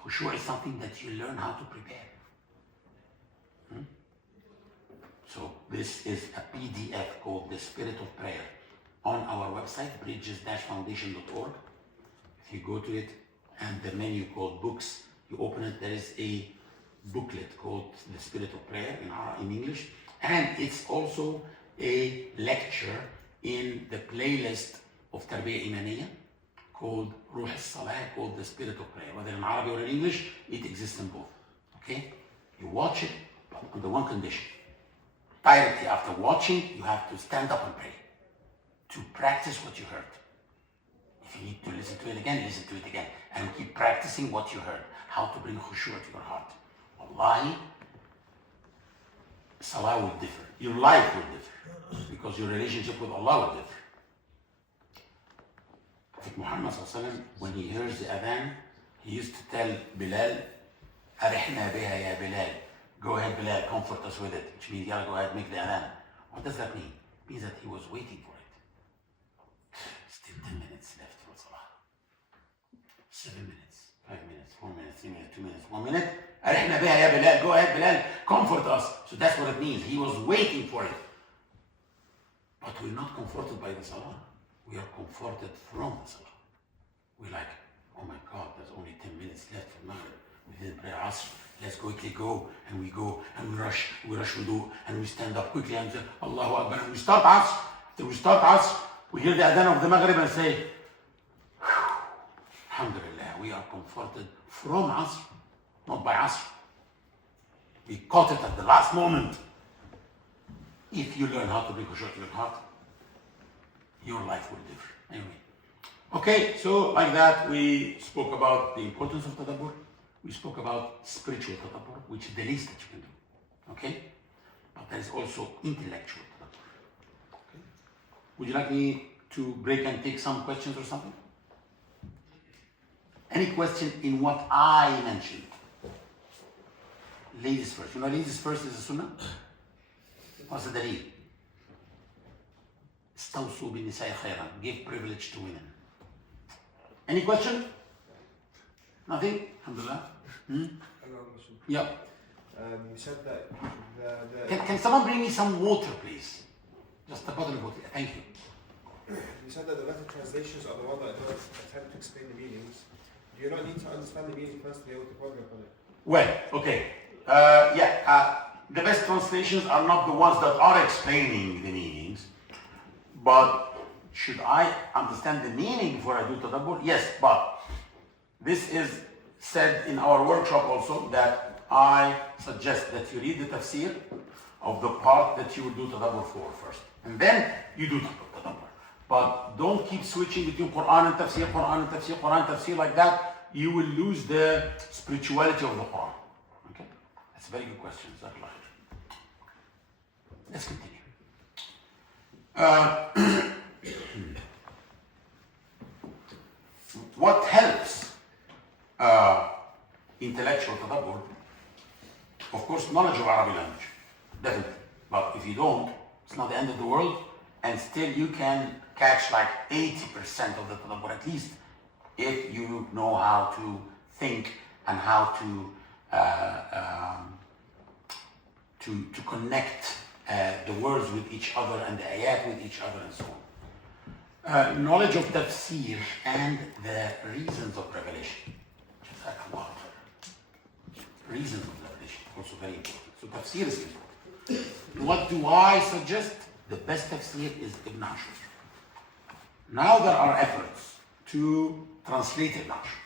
Khushu' is something that you learn how to prepare. So this is a PDF called The Spirit of Prayer on our website, bridges-foundation.org. If you go to it and the menu called Books, you open it, there is a booklet called The Spirit of Prayer in English. And it's also a lecture in the playlist of Tarbiyah Imaniyah called Ruh al-Salah, called The Spirit of Prayer. Whether in Arabic or in English, it exists in both. Okay? You watch it, but under one condition. Directly after watching, you have to stand up and pray to practice what you heard. If you need to listen to it again, listen to it again. And keep practicing what you heard. How to bring khushu' to your heart. Wallahi, Salah will differ. Your life will differ. Because your relationship with Allah will differ. Prophet Muhammad ﷺ, when he hears the adhan, he used to tell Bilal, أرحنا بها يا Bilal. Go ahead, Bilal, comfort us with it. Which means, go ahead, make the adhan. What does that mean? It means that he was waiting for it. Still 10 minutes left for Salah. 7 minutes, 5 minutes, 4 minutes, 3 minutes, 2 minutes, 1 minute. أرحنا بها يا Bilal. Go ahead, Bilal, comfort us. So that's what it means. He was waiting for it. But we're not comforted by the Salah. We are comforted from the Salah. We're like, oh my God, there's only 10 minutes left for Maghrib. We didn't pray Asr. Let's quickly go, and we rush wudu, and we stand up quickly and say, Allahu Akbar, and we start Asr. After we start Asr, we hear the adhan of the Maghrib and say, Alhamdulillah, we are comforted from Asr, not by Asr. We caught it at the last moment. If you learn how to bring khushu' to your heart, your life will differ. Anyway. Okay, so like that, we spoke about the importance of tadabbur. We spoke about spiritual tadabbur, which is the least that you can do. Okay? But there is also intellectual tadabbur. Okay? Would you like me to break and take some questions or something? Any question in what I mentioned? Ladies first. You know ladies first is a sunnah? What's the dalil? استوصوا بالنساء خيرا. Give privilege to women. Any question? Nothing? Alhamdulillah. Yeah. You said that Can someone bring me some water, please? Just a bottle of water. Thank you. You said that the better translations are the ones that don't attempt to explain the meanings. Do you not need to understand the meaning first to be able to ponder upon it? Well, okay. The best translations are not the ones that are explaining the meanings, but should I understand the meaning before I do tadabbur? Yes, but this is said in our workshop also that I suggest that you read the tafsir of the part that you will do tadabbur for first, and then you do tadabbur. But don't keep switching between Qur'an and tafsir, Qur'an and tafsir, Qur'an and tafsir like that. You will lose the spirituality of the Qur'an. Okay, that's a very good question. Let's continue. What helps intellectual tadabbur? Of course, knowledge of Arabic language, definitely. But if you don't, it's not the end of the world, and still you can catch like 80% of the tadabbur at least, if you know how to think and how to connect the words with each other and the ayat with each other and so on. Knowledge of tafsir and the reasons of revelation. Reasons of revelation, also very important. So tafsir is important. What do I suggest? The best tafsir is Ibn Ashur. Now there are efforts to translate Ibn Ashur.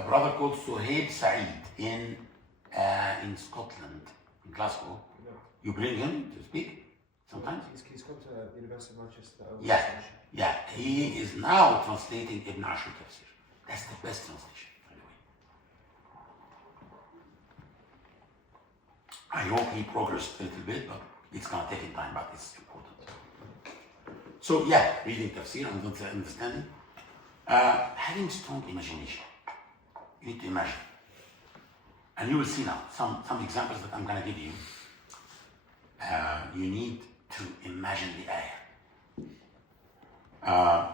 A brother called Suhaib Saeed in Scotland, in Glasgow. You bring him to speak sometimes? He's come to University of Manchester. Yeah. He is now translating Ibn Ashur tafsir. That's the best translation, by the way. I hope he progressed a little bit, but it's going to take him time, but it's important. So reading tafsir and understanding. Having strong imagination. You need to imagine. And you will see now some examples that I'm going to give you. You need to imagine the ayah.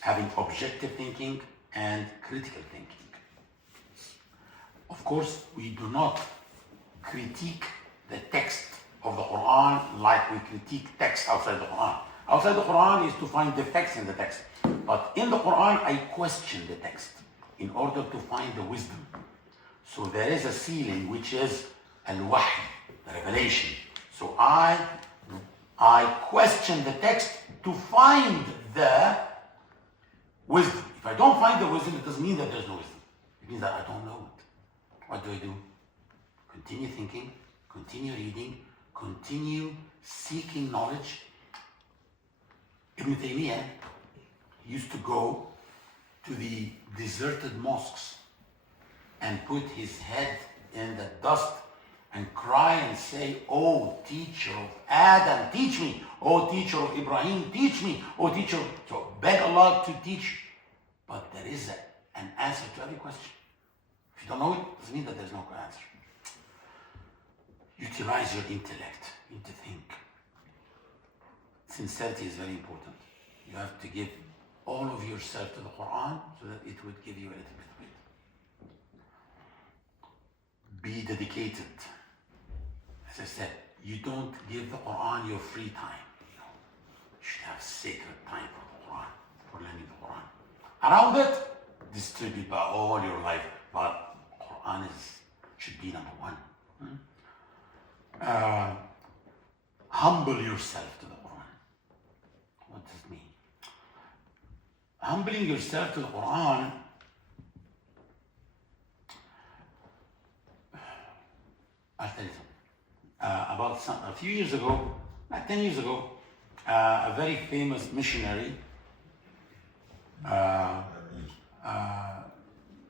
Having objective thinking and critical thinking. Of course, we do not critique the text of the Qur'an like we critique text outside the Qur'an. Outside the Qur'an is to find defects in the text. But in the Qur'an, I question the text in order to find the wisdom. So there is a ceiling which is al-wahy, the revelation. So I question the text to find the wisdom. If I don't find the wisdom, it doesn't mean that there's no wisdom. It means that I don't know it. What do? Continue thinking, continue reading, continue seeking knowledge. Ibn Taymiyyah used to go to the deserted mosques and put his head in the dust and cry and say, "Oh, teacher of Adam, teach me. Oh, teacher of Ibrahim, teach me. Oh, teacher." So beg Allah to teach. But there is an answer to every question. If you don't know it, it doesn't mean that there's no answer. Utilize your intellect to think. Sincerity is very important. You have to give all of yourself to the Qur'an so that it would give you a little bit of it. Be dedicated. As I said, you don't give the Qur'an your free time. You should have sacred time for the Qur'an, for learning the Qur'an. Around it, distribute by all your life, but Qur'an should be number one. Humble yourself to the Qur'an. What does it mean? Humbling yourself to the Qur'an, I'll tell you something. A few years ago, like 10 years ago, a very famous missionary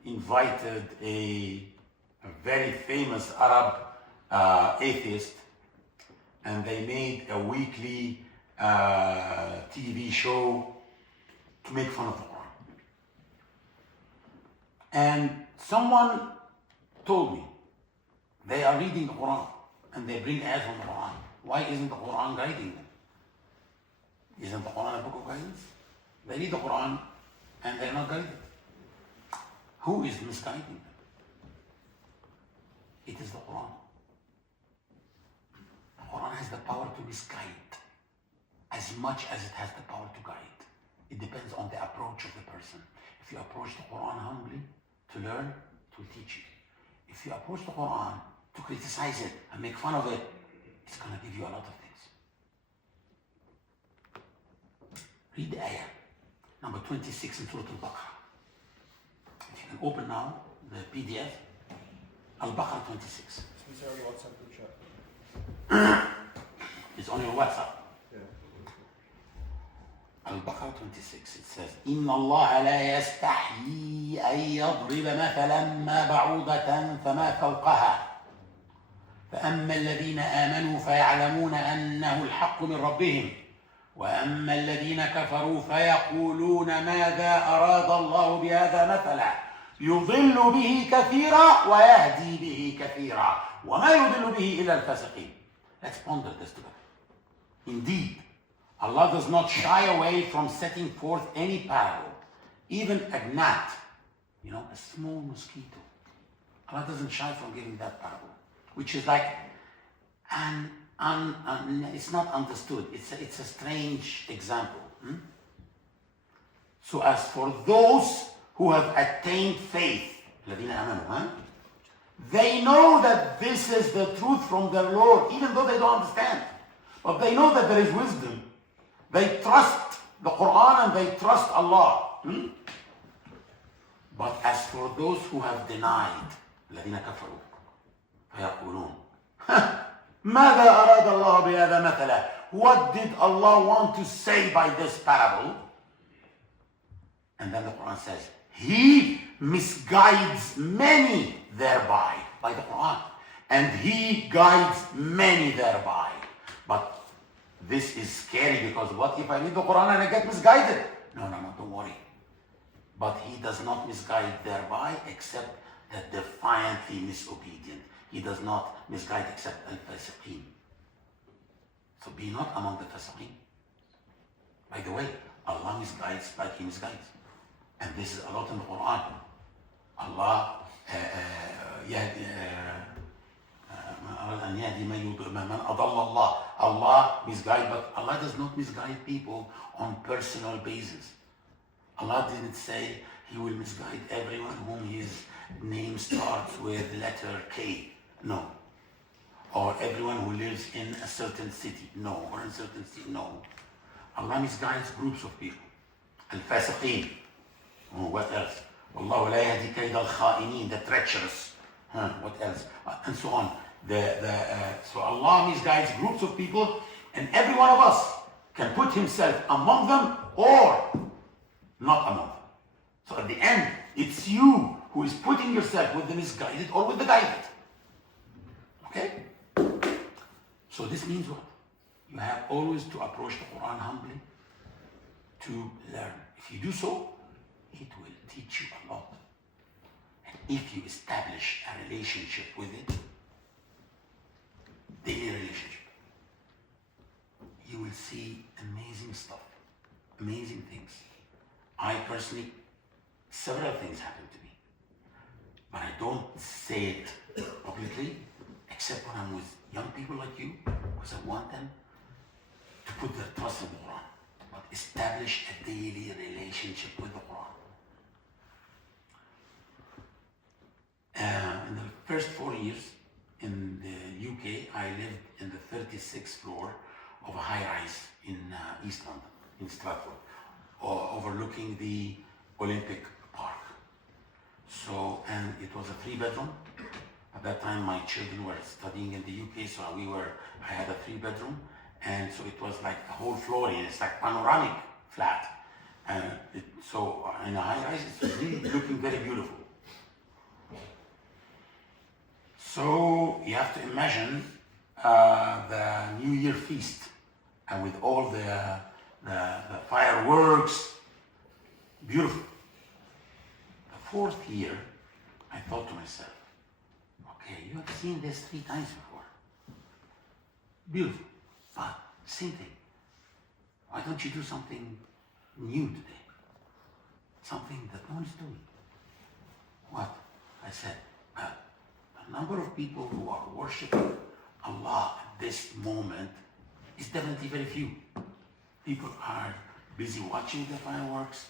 invited a very famous Arab atheist, and they made a weekly TV show to make fun of the Quran. And someone told me they are reading the Quran and they bring ayat from the Quran. Why isn't the Quran guiding them? Isn't the Quran a book of guidance? They read the Quran and they're not guided. Who is misguiding them? It is the Quran. The Quran has the power to misguide as much as it has the power to guide. It depends on the approach of the person. If you approach the Quran humbly to learn, it will teach you. If you approach the Quran to criticize it and make fun of it, it's going to give you a lot of things. Read the ayah, number 26 in Surah Al-Baqarah. If you can open now the PDF, Al-Baqarah 26. It's on your WhatsApp group chat. It's on your WhatsApp. Yeah. Al-Baqarah 26, it says, إِنَّ اللَّهَ لَا يَسْتَحْيِي أَن يَضْرِبَ مَثَلًا مَا بَعُوضَةً فَمَا فَوْقَهَا فأما الذين آمنوا فيعلمون أنه الحق من ربهم وأما الذين كفروا فيقولون ماذا أراد الله بهذا مثلا يضل به كثيرا ويهدي به كثيرا وما يضل به إلا الفاسقين. Let's ponder this together. Indeed, Allah does not shy away from setting forth any parable, even a gnat, a small mosquito. Allah doesn't shy from giving that parable, which is like, it's not understood. It's a strange example. So as for those who have attained faith, they know that this is the truth from their Lord, even though they don't understand. But they know that there is wisdom. They trust the Quran and they trust Allah. But as for those who have denied, الذين كفروا فيقولون ماذا أراد الله بهذا مثلا? What did Allah want to say by this parable? And then the Quran says, He misguides many thereby, by the Quran, and He guides many thereby. But this is scary because what if I read the Quran and I get misguided? No, don't worry. But He does not misguide thereby except the defiantly disobedient. He does not misguide except al-fasiqeen. So be not among the fasiqeen. By the way, Allah misguides like He misguides. And this is a lot in the Quran. Allah Allah misguide, but Allah does not misguide people on personal basis. Allah didn't say He will misguide everyone whom His name starts with letter K. No. Or everyone who lives in a certain city. No. Or in a certain city. No. Allah misguides groups of people. Al-Fasiqeen. What else? Wallahu la yahdi kayd al-kha'inin, the treacherous. What else? And so on. So Allah misguides groups of people, and every one of us can put himself among them or not among them. So at the end, it's you who is putting yourself with the misguided or with the guided. Okay? So this means what? You have always to approach the Quran humbly to learn. If you do so, it will teach you a lot. And if you establish a relationship with it, daily relationship, you will see amazing stuff, amazing things. I personally, several things happen to me, but I don't say it publicly, except when I'm with young people like you, because I want them to put their trust in the Quran, but establish a daily relationship with the Quran. In the first 4 years in the UK, I lived in the 36th floor of a high-rise in East London, in Stratford, overlooking the Olympic Park. So, and it was a 3-bedroom. At that time, my children were studying in the UK, so I had a 3-bedroom, and so it was like a whole floor, it's like panoramic flat. And so in a high-rise, it's really looking very beautiful. So you have to imagine the New Year feast and with all the fireworks. Beautiful. The fourth year, I thought to myself, okay, you have seen this 3 times before. Beautiful, but same thing. Why don't you do something new today? Something that no one is doing. What? I said, the number of people who are worshiping Allah at this moment is definitely very few. People are busy watching the fireworks,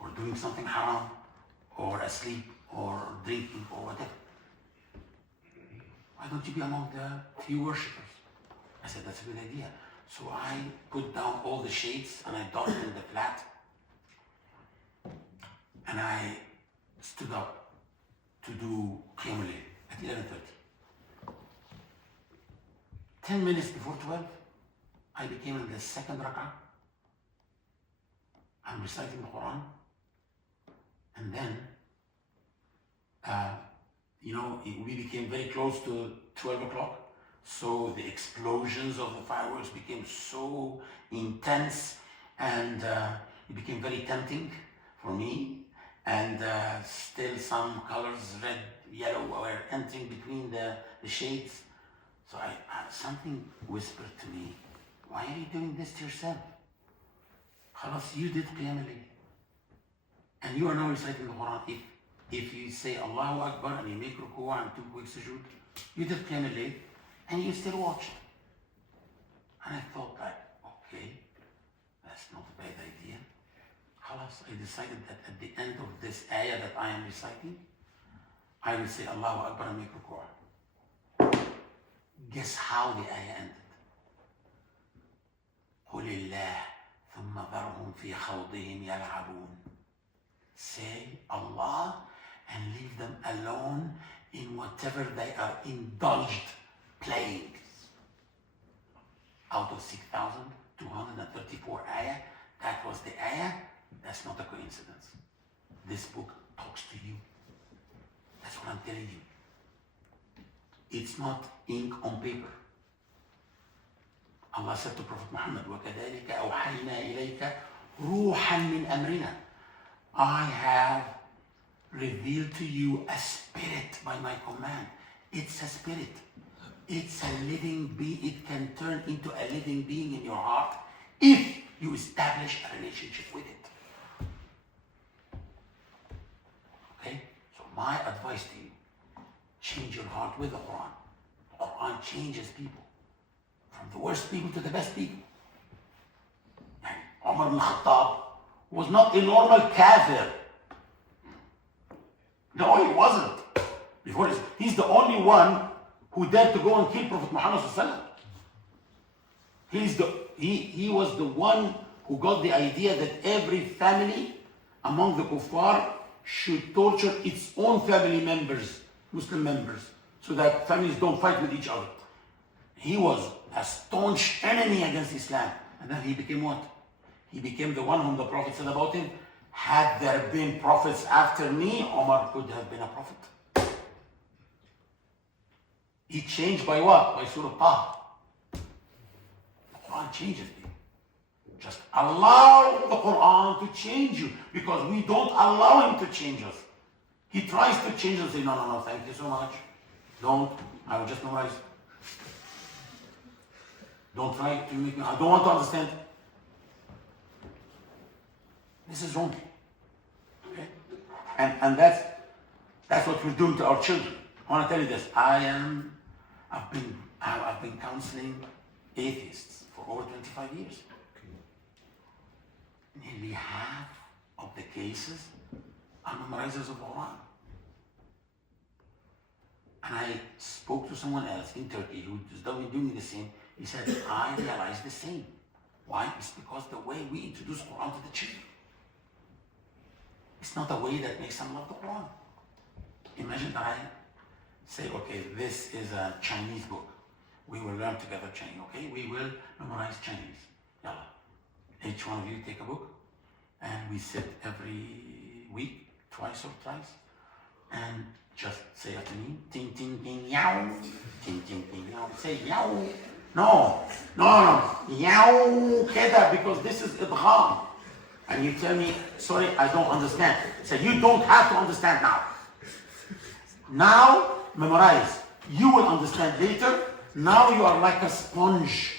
or doing something haram, or asleep, or drinking, or whatever. Why don't you be among the few worshippers? I said, that's a good idea. So I put down all the shades and I darkened the flat. And I stood up to do Qiyam al-Layl at 11:30. 10 minutes before 12, I became in the second rak'ah. I'm reciting the Qur'an. And then, we became very close to 12 o'clock. So the explosions of the fireworks became so intense, and it became very tempting for me. And still some colors, red, yellow, were entering between the shades. So something whispered to me, why are you doing this to yourself? Khalas, you did Qiyam al-Layl. And you are now reciting the Quran. If you say Allahu Akbar and you make ruku'ah and 2 quick sujood, you did Qiyam al-Layl and you still watched. And I thought that, okay, that's not a bad idea. Khalas, I decided that at the end of this ayah that I am reciting, I will say Allahu Akbar and make ruku'ah. Guess how the ayah ended? قُلِ اللَّهِ ثُمَّ ذَرْهُمْ فِي خَوْضِهِمْ يَلْعَبُونَ. Say Allah and leave them alone in whatever they are indulged playing. Out of 6,234 ayah, that was the ayah. That's not a coincidence. This book talks to you. That's what I'm telling you. It's not ink on paper. Allah said to Prophet Muhammad, وَكَذَلِكَ أَوْحَيْنَا إِلَيْكَ رُوحًا مِّنْ أَمْرِنَا. I have revealed to you a spirit by my command. It's a spirit. It's a living being. It can turn into a living being in your heart if you establish a relationship with it. Okay? So my advice to you, change your heart with the Quran. The Quran changes people. From the worst people to the best people. And Umar ibn Khattab was not a normal kafir. No, he wasn't. Before this, he's the only one who dared to go and kill Prophet Muhammad sallallahu alaihi wasallam. He was the one who got the idea that every family among the kuffar should torture its own family members, Muslim members, so that families don't fight with each other. He was a staunch enemy against Islam. And then he became what? He became the one whom the Prophet said about him, had there been prophets after me, Omar could have been a prophet. He changed by what? By Surah Taha. The Quran changes people. Just allow the Quran to change you, because we don't allow him to change us. He tries to change us and say, no, thank you so much. Don't. I will just memorize. Don't try to make me, I don't want to understand. This is wrong. Okay? And that's what we're doing to our children. I want to tell you this. I've been counseling atheists for over 25 years. Nearly half of the cases are memorizers of the Quran. And I spoke to someone else in Turkey who is doing the same. He said, I realized the same. Why? It's because the way we introduce Quran to the children. It's not a way that makes them love the Quran. Imagine that I say, okay, this is a Chinese book. We will learn together Chinese, okay? We will memorize Chinese. Yalla. Each one of you take a book, and we sit every week, twice or thrice, and just say after me, ting ting ting yow, ting ting ting yow. Say yow. No. Yaw keda, because this is idgham. And you tell me, sorry, I don't understand. So you don't have to understand now. Now, memorize. You will understand later. Now you are like a sponge.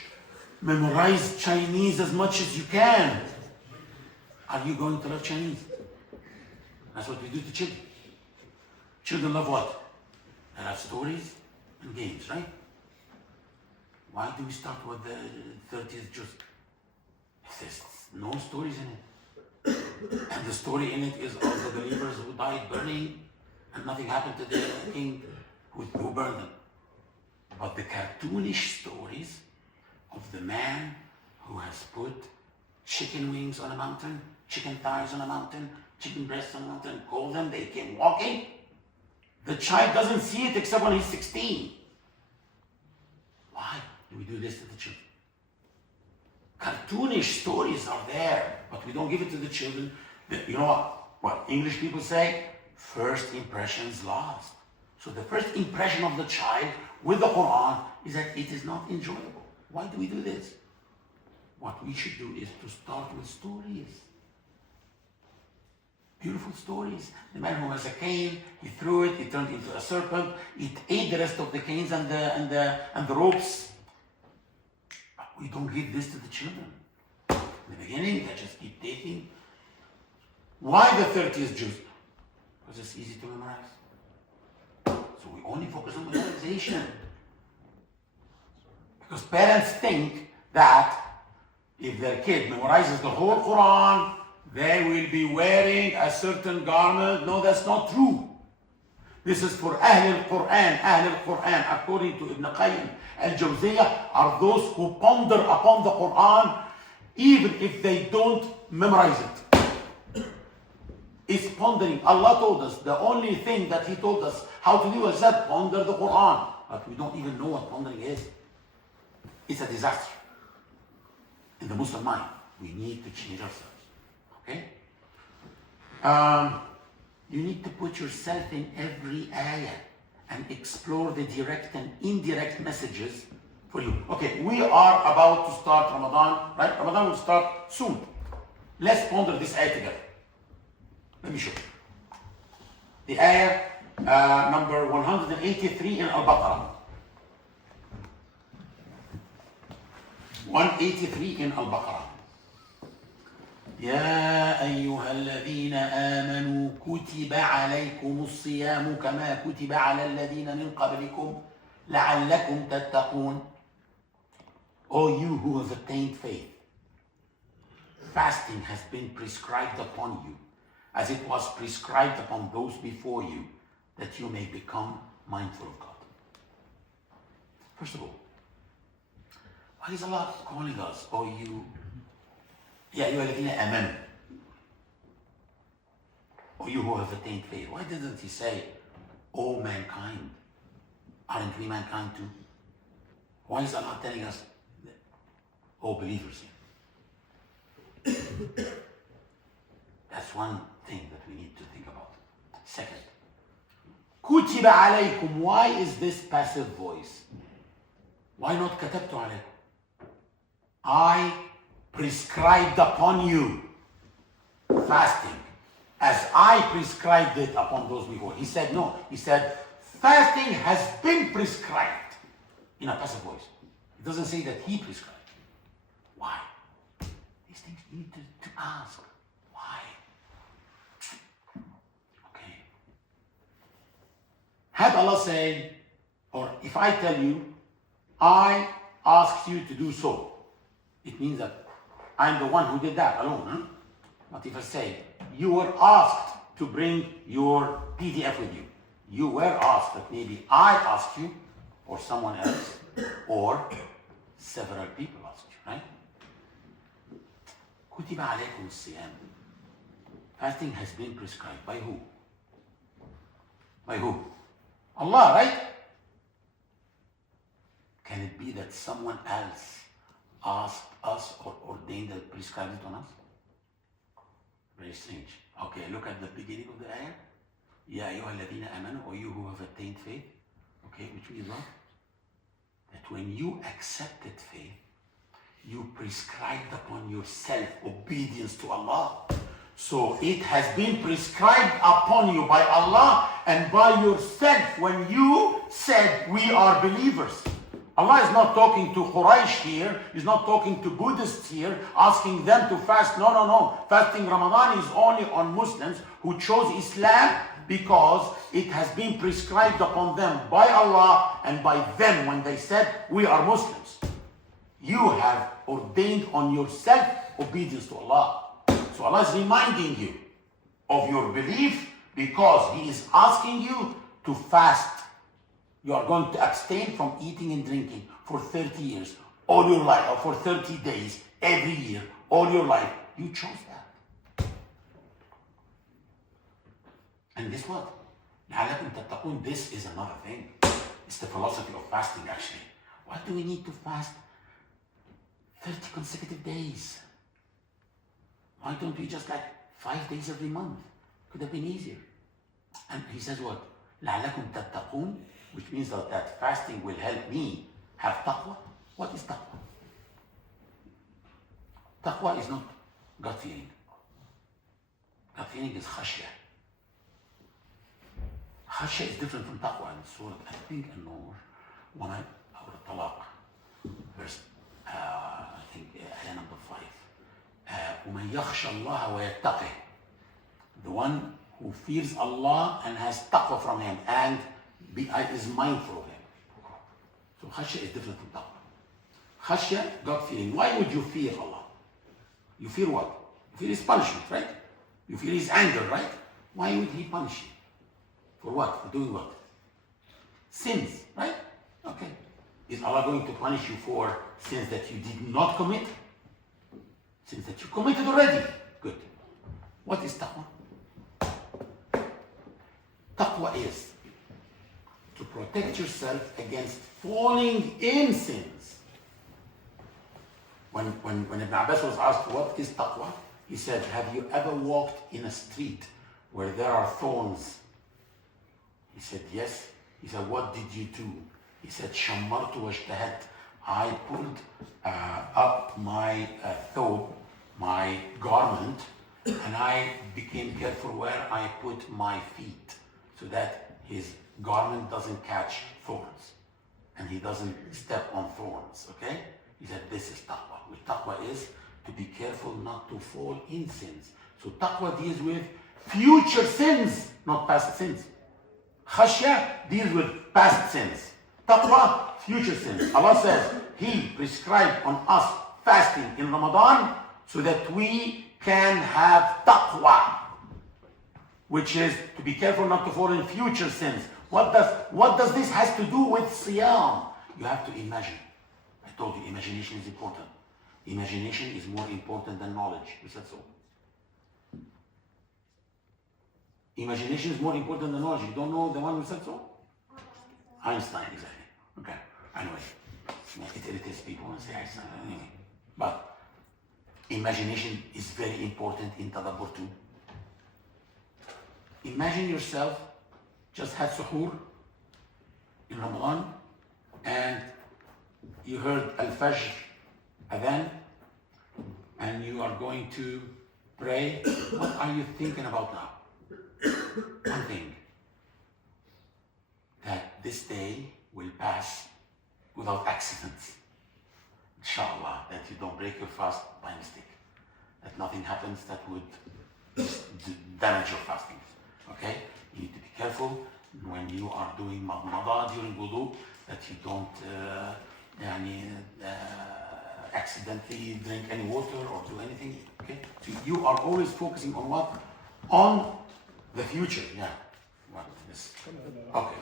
Memorize Chinese as much as you can. Are you going to love Chinese? That's what we do to children. Children love what? They love stories and games, right? Why do we start with the 30th juz? There's no stories in it. And the story in it is of the believers who died burning and nothing happened to the king who burned them. But the cartoonish stories of the man who has put chicken wings on a mountain, chicken thighs on a mountain, chicken breasts on a mountain, called them, they came walking. The child doesn't see it except when he's 16. Why do we do this to the children? Cartoonish stories are there, but we don't give it to the children. You know what English people say? First impressions last. So the first impression of the child with the Qur'an is that it is not enjoyable. Why do we do this? What we should do is to start with stories. Beautiful stories. The man who has a cane, he threw it, it turned into a serpent, it ate the rest of the canes and the ropes. But we don't give this to the children. In the beginning, they just keep taking. Why the 30th juz? Because it's easy to memorize. So we only focus on memorization. Because parents think that if their kid memorizes the whole Quran, they will be wearing a certain garment. No, that's not true. This is for Ahl al-Quran. Ahl al-Quran, according to Ibn Qayyim al-Jawziyah, are those who ponder upon the Quran even if they don't memorize it. It's pondering. Allah told us, the only thing that He told us how to do is that ponder the Quran. But we don't even know what pondering is. It's a disaster. In the Muslim mind, we need to change ourselves. Okay? You need to put yourself in every ayah and explore the direct and indirect messages for you. Okay, we are about to start Ramadan, right? Ramadan will start soon. Let's ponder this ayah together. Let me show you. The ayah number 183 in Al-Baqarah. 183 in Al-Baqarah. يا أيها الذين آمنوا كتب عليكم الصيام كما كتب على الذين من قبلكم لعلكم تتقون. O you who have attained faith, fasting has been prescribed upon you as it was prescribed upon those before you, that you may become mindful of God. First of all, why is Allah calling us, O you? يا أيها الذين آمنوا, O you who have attained faith. Why doesn't He say, O mankind? Aren't we mankind too? Why is Allah telling us, O believers? That's one thing that we need to think about. Second, كتب عليكم. Why is this passive voice? Why not كتبت عليكم? I prescribed upon you fasting as I prescribed it upon those before. He said no. He said fasting has been prescribed in a passive voice. It doesn't say that He prescribed. Why? These things you need to ask. Why? Okay. Had Allah said, or if I tell you, I asked you to do so, it means that I'm the one who did that alone. Huh? But if I say, you were asked to bring your PDF with you, you were asked, that maybe I asked you, or someone else, or several people asked you, right? كتب عليكم الصيام. Fasting has been prescribed by who? By who? Allah, right? Can it be that someone else asked us or ordained and prescribed it on us? Very strange. Okay, look at the beginning of the ayah. يا أيها الذين آمنوا, or you who have attained faith. Okay, which means what? That when you accepted faith, you prescribed upon yourself obedience to Allah. So it has been prescribed upon you by Allah and by yourself when you said we are believers. Allah is not talking to Quraysh here. He's not talking to Buddhists here, asking them to fast. No. Fasting Ramadan is only on Muslims who chose Islam because it has been prescribed upon them by Allah and by them when they said we are Muslims. You have ordained on yourself obedience to Allah. So Allah is reminding you of your belief because He is asking you to fast. You are going to abstain from eating and drinking for 30 years, all your life, or for 30 days, every year, all your life. You chose that. And guess what? لعلكم تتقون. This is another thing. It's the philosophy of fasting actually. Why do we need to fast 30 consecutive days? Why don't we just 5 days every month? Could have been easier. And he says what? لعلكم تتقون, which means that fasting will help me have taqwa. What is taqwa? Taqwa is not gut feeling. Gut feeling is khashya. Khashya is different from taqwa. In Surah, I think, An-Nur, or Talaq, verse, I think, ayah number 5. وَمَنْ يَخْشَى اللَّهَ وَيَتَّقِهِ. The one who fears Allah and has taqwa from Him and is mindful of Him. So khashya is different from taqwa. Khashya, gut feeling. Why would you fear Allah? You fear what? You fear His punishment, right? You fear His anger, right? Why would He punish you? For what? For doing what? Sins, right? Okay. Is Allah going to punish you for sins that you did not commit? Sins that you committed already? Good. What is taqwa? Taqwa is to protect yourself against falling in sins. When Ibn Abbas was asked what is taqwa, he said, have you ever walked in a street where there are thorns? He said, yes. He said, what did you do? He said, shammartu wajtahat. I pulled up my thobe, my garment, and I became careful where I put my feet so that his garment doesn't catch thorns and he doesn't step on thorns, okay? He said, this is taqwa. Taqwa is to be careful not to fall in sins. So taqwa deals with future sins, not past sins. Khashya deals with past sins. Taqwa, future sins. Allah says He prescribed on us fasting in Ramadan so that we can have taqwa, which is to be careful not to fall in future sins. What does this has to do with siyam? You have to imagine. I told you, imagination is important. Imagination is more important than knowledge. You said so. Imagination is more important than knowledge. You don't know the one who said so? Einstein, exactly. Okay. Anyway, it irritates people when I say Einstein. Anyway, but imagination is very important in tadabbur too. Imagine yourself just had suhoor in Ramadan and you heard Al-Fajr Adhan and you are going to pray. What are you thinking about now? One thing, that this day will pass without accidents. Inshallah, that you don't break your fast by mistake. That nothing happens that would damage your fasting. Okay? You need to be careful when you are doing madmada during wudu, that you don't accidentally drink any water or do anything. Okay? So you are always focusing on what? On the future. Yeah. What? This. Okay.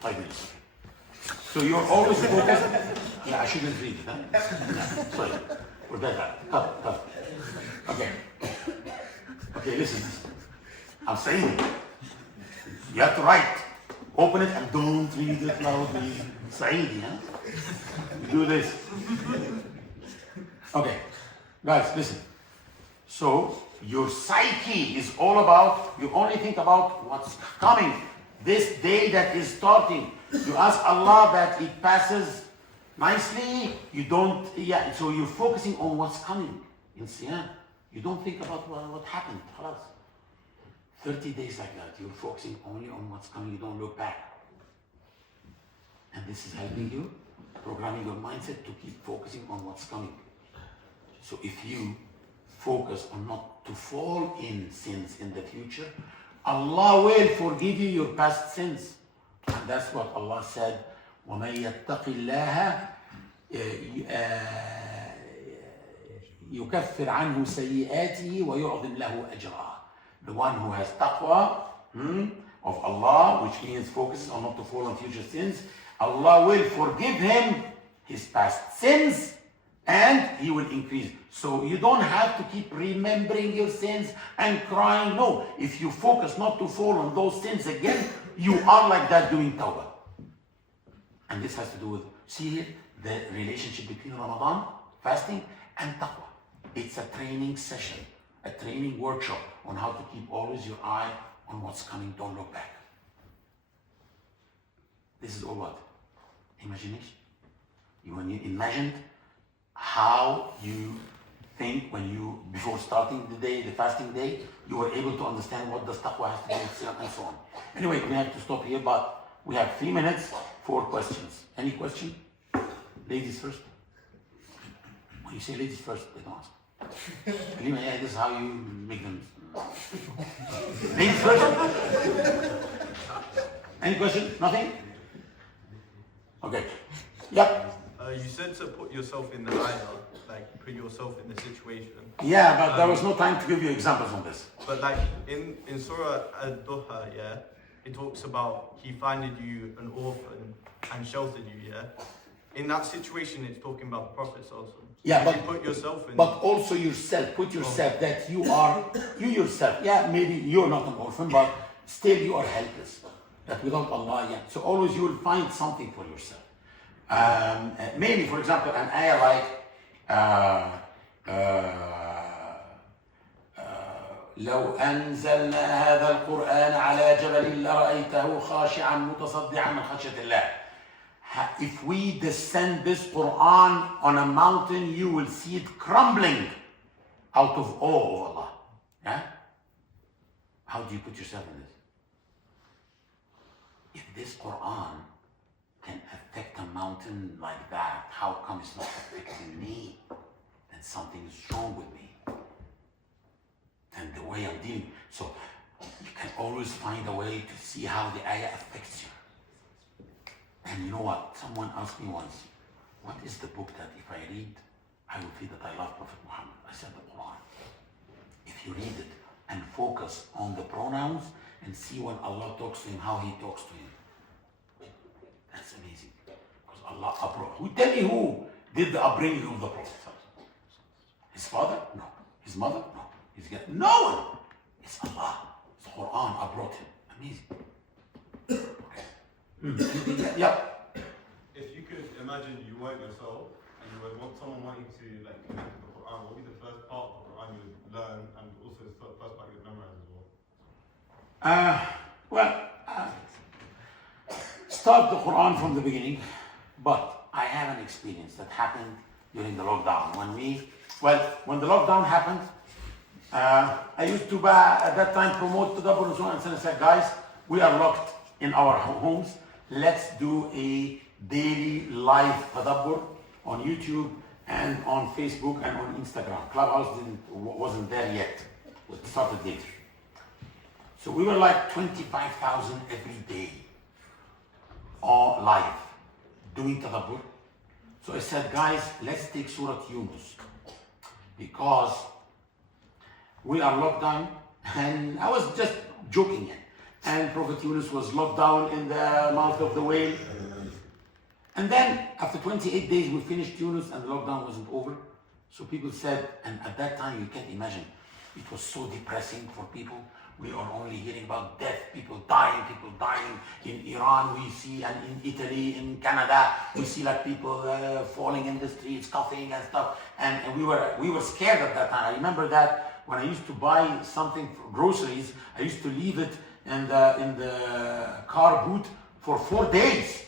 5 minutes. Okay. So you're always focused. Yeah, I shouldn't read it. Huh? Sorry. Forget that. Cut. Okay. Okay, listen. I'm saying it. You have to write. Open it and don't read it loudly. Saidi, huh? Do this. Okay. Guys, listen. So, your psyche is all about, you only think about what's coming. This day that is starting. You ask Allah that it passes nicely. You don't, so you're focusing on what's coming in Siyam. You don't think about what happened. Khalas. 30 days like that, you're focusing only on what's coming. You don't look back. And this is helping you, programming your mindset to keep focusing on what's coming. So if you focus on not to fall in sins in the future, Allah will forgive you your past sins. And that's what Allah said, وَمَن يَتَّقِ اللَّهَ يُكَفِّرْ عَنْهُ سَيِّئَاتِهِ وَيُعْظِمْ لَهُ أَجْرًا. The one who has taqwa of Allah, which means focusing on not to fall on future sins, Allah will forgive him his past sins and he will increase. So you don't have to keep remembering your sins and crying. No, if you focus not to fall on those sins again, you are like that doing tawbah. And this has to do with, see here, the relationship between Ramadan, fasting, and taqwa. It's a training session, a training workshop on how to keep always your eye on what's coming, don't look back. This is all what? Imagination. When you imagined how you think when you, before starting the day, the fasting day, you were able to understand what does taqwa has to do with Siyam and so on. Anyway, we have to stop here, but we have 3 minutes for questions. Any question? Ladies first. When you say ladies first, they don't ask. Anyway, this is how you make them. Ladies first. Any question? Nothing? Okay. Yep. You said to put yourself in the ayah, like put yourself in the situation. Yeah, but there was no time to give you examples on this. But like in Surah Al-Duha, yeah, it talks about he finded you an orphan and sheltered you, yeah. In that situation, it's talking about the Prophet also. Yeah, but you put yourself in. But also yourself. Put yourself that you are you yourself. Yeah, maybe you're not an orphan, but still you are helpless. That without Allah, yeah. So always you will find something for yourself. Maybe, for example, an ayah like لو أنزلنا هذا القرآن على جبل لرأيته خاشعا متصدعا من خشية الله. If we descend this Quran on a mountain, you will see it crumbling out of awe of Allah. Yeah? How do you put yourself in this? If this Quran can affect a mountain like that, how come it's not affecting me? Then something is wrong with me. Then the way I'm dealing. So you can always find a way to see how the ayah affects you. And you know what? Someone asked me once, what is the book that if I read, I will feel that I love Prophet Muhammad? I said the Quran. If you read it and focus on the pronouns and see when Allah talks to him, how he talks to him. That's amazing. Because Allah who tell me who did the upbringing of the Prophet? His father? No. His mother? No. No one. It's Allah. It's the Quran brought him. Amazing. Yeah. If you could imagine you weren't yourself and you would want someone wanting to like connect to the Quran, what would be the first part of the Quran you would learn and also the first part you would memorize as well? Start the Quran from the beginning, but I have an experience that happened during the lockdown. When the lockdown happened, I used to at that time promote Tadabbur and so on, and I said, guys, we are locked in our homes. Let's do a daily live Tadabbur on YouTube and on Facebook and on Instagram. Clubhouse wasn't there yet. It started later. So we were like 25,000 every day, all live, doing Tadabbur. So I said, guys, let's take Surah Yunus, because we are locked down, and I was just joking. And Prophet Yunus was locked down in the mouth of the whale. And then after 28 days we finished Yunus and the lockdown wasn't over. So people said, and at that time you can't imagine, it was so depressing for people. We are only hearing about death, people dying in Iran, we see, and in Italy, in Canada, we see like people falling in the streets, coughing and stuff. And we were scared at that time. I remember that when I used to buy something for groceries, I used to leave it in the car boot for 4 days.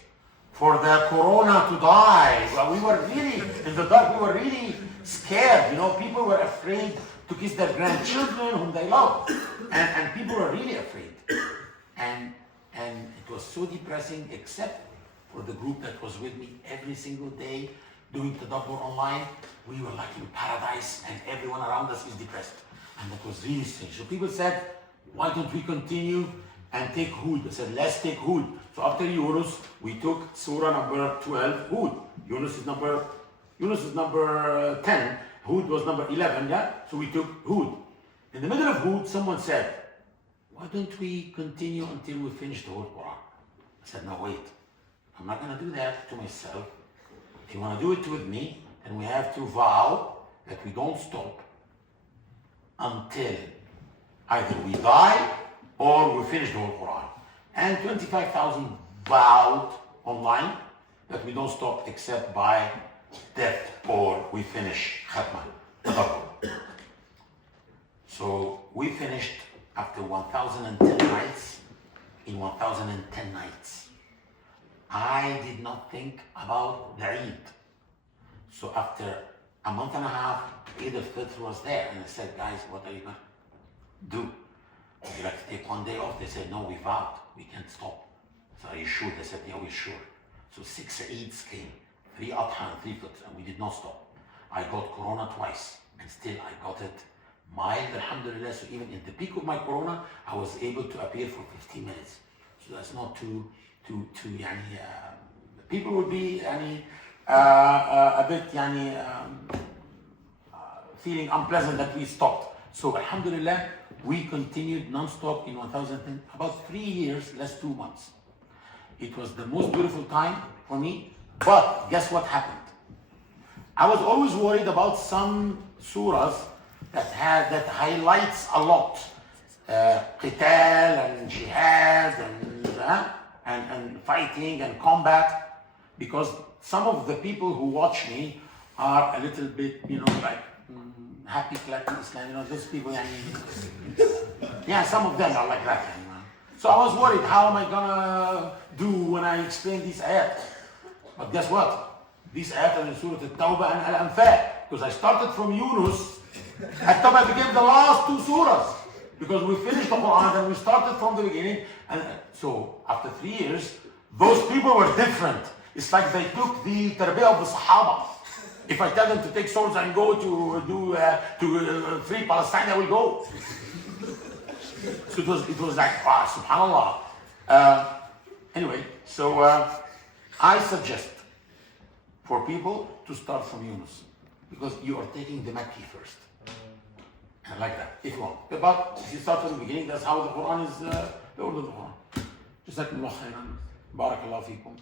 for the corona to die. Well, we were really in the dark. We were really scared. You know, people were afraid to kiss their grandchildren whom they love, and people were really afraid. And it was so depressing, except for the group that was with me every single day doing tadabbur online. We were like in paradise, and everyone around us is depressed, and that was really strange. So people said, why don't we continue and take Hud? I said, let's take Hud. So after Yunus, we took Surah number 12, Hud. Yunus is number 10. Hud was number 11, yeah? So we took Hud. In the middle of Hud, someone said, why don't we continue until we finish the whole Quran? I said, no, wait. I'm not going to do that to myself. If you want to do it with me, then we have to vow that we don't stop until either we die or we finish the whole Quran. And 25,000 vowed online that we don't stop except by death or we finish Khatma. So we finished after 1,010 nights in 1,010 nights. I did not think about the Eid. So after a month and a half, Eid al-Fitr was there, and I said, guys, what are you going to do? Would you like to take one day off? They said, no, we vowed, we can't stop. So are you sure? They said, yeah, we're sure. So 6 Eids came, 3 Adha and 3 Fitr, and we did not stop. I got Corona twice, and still I got it mild, alhamdulillah. So even in the peak of my Corona, I was able to appear for 15 minutes. So that's not too people would be a bit feeling unpleasant that we stopped. So alhamdulillah, we continued non-stop in 1,010, about 3 years, less 2 months. It was the most beautiful time for me, but guess what happened? I was always worried about some surahs that highlights a lot qital and jihad and fighting and combat, because some of the people who watch me are a little bit, like happy clapping Islam, those people, yeah, some of them are like that. So I was worried, how am I gonna do when I explain these ayat? But guess what? These ayat are in Surah Al-Tawbah and Al-Anfal, because I started from Yunus, Al-Tawbah became the last 2 surahs, because we finished the Quran and we started from the beginning. And so after 3 years, those people were different. It's like they took the tarbiyah of the Sahaba. If I tell them to take swords and go to free Palestine, they will go. So it was like, subhanallah. Anyway, so I suggest for people to start from Yunus, because you are taking the Makki first. And like that, if you want. But if you start from the beginning, that's how the Quran is, the order of the Quran. Jazakumullah khairan. Barakallahu feekum.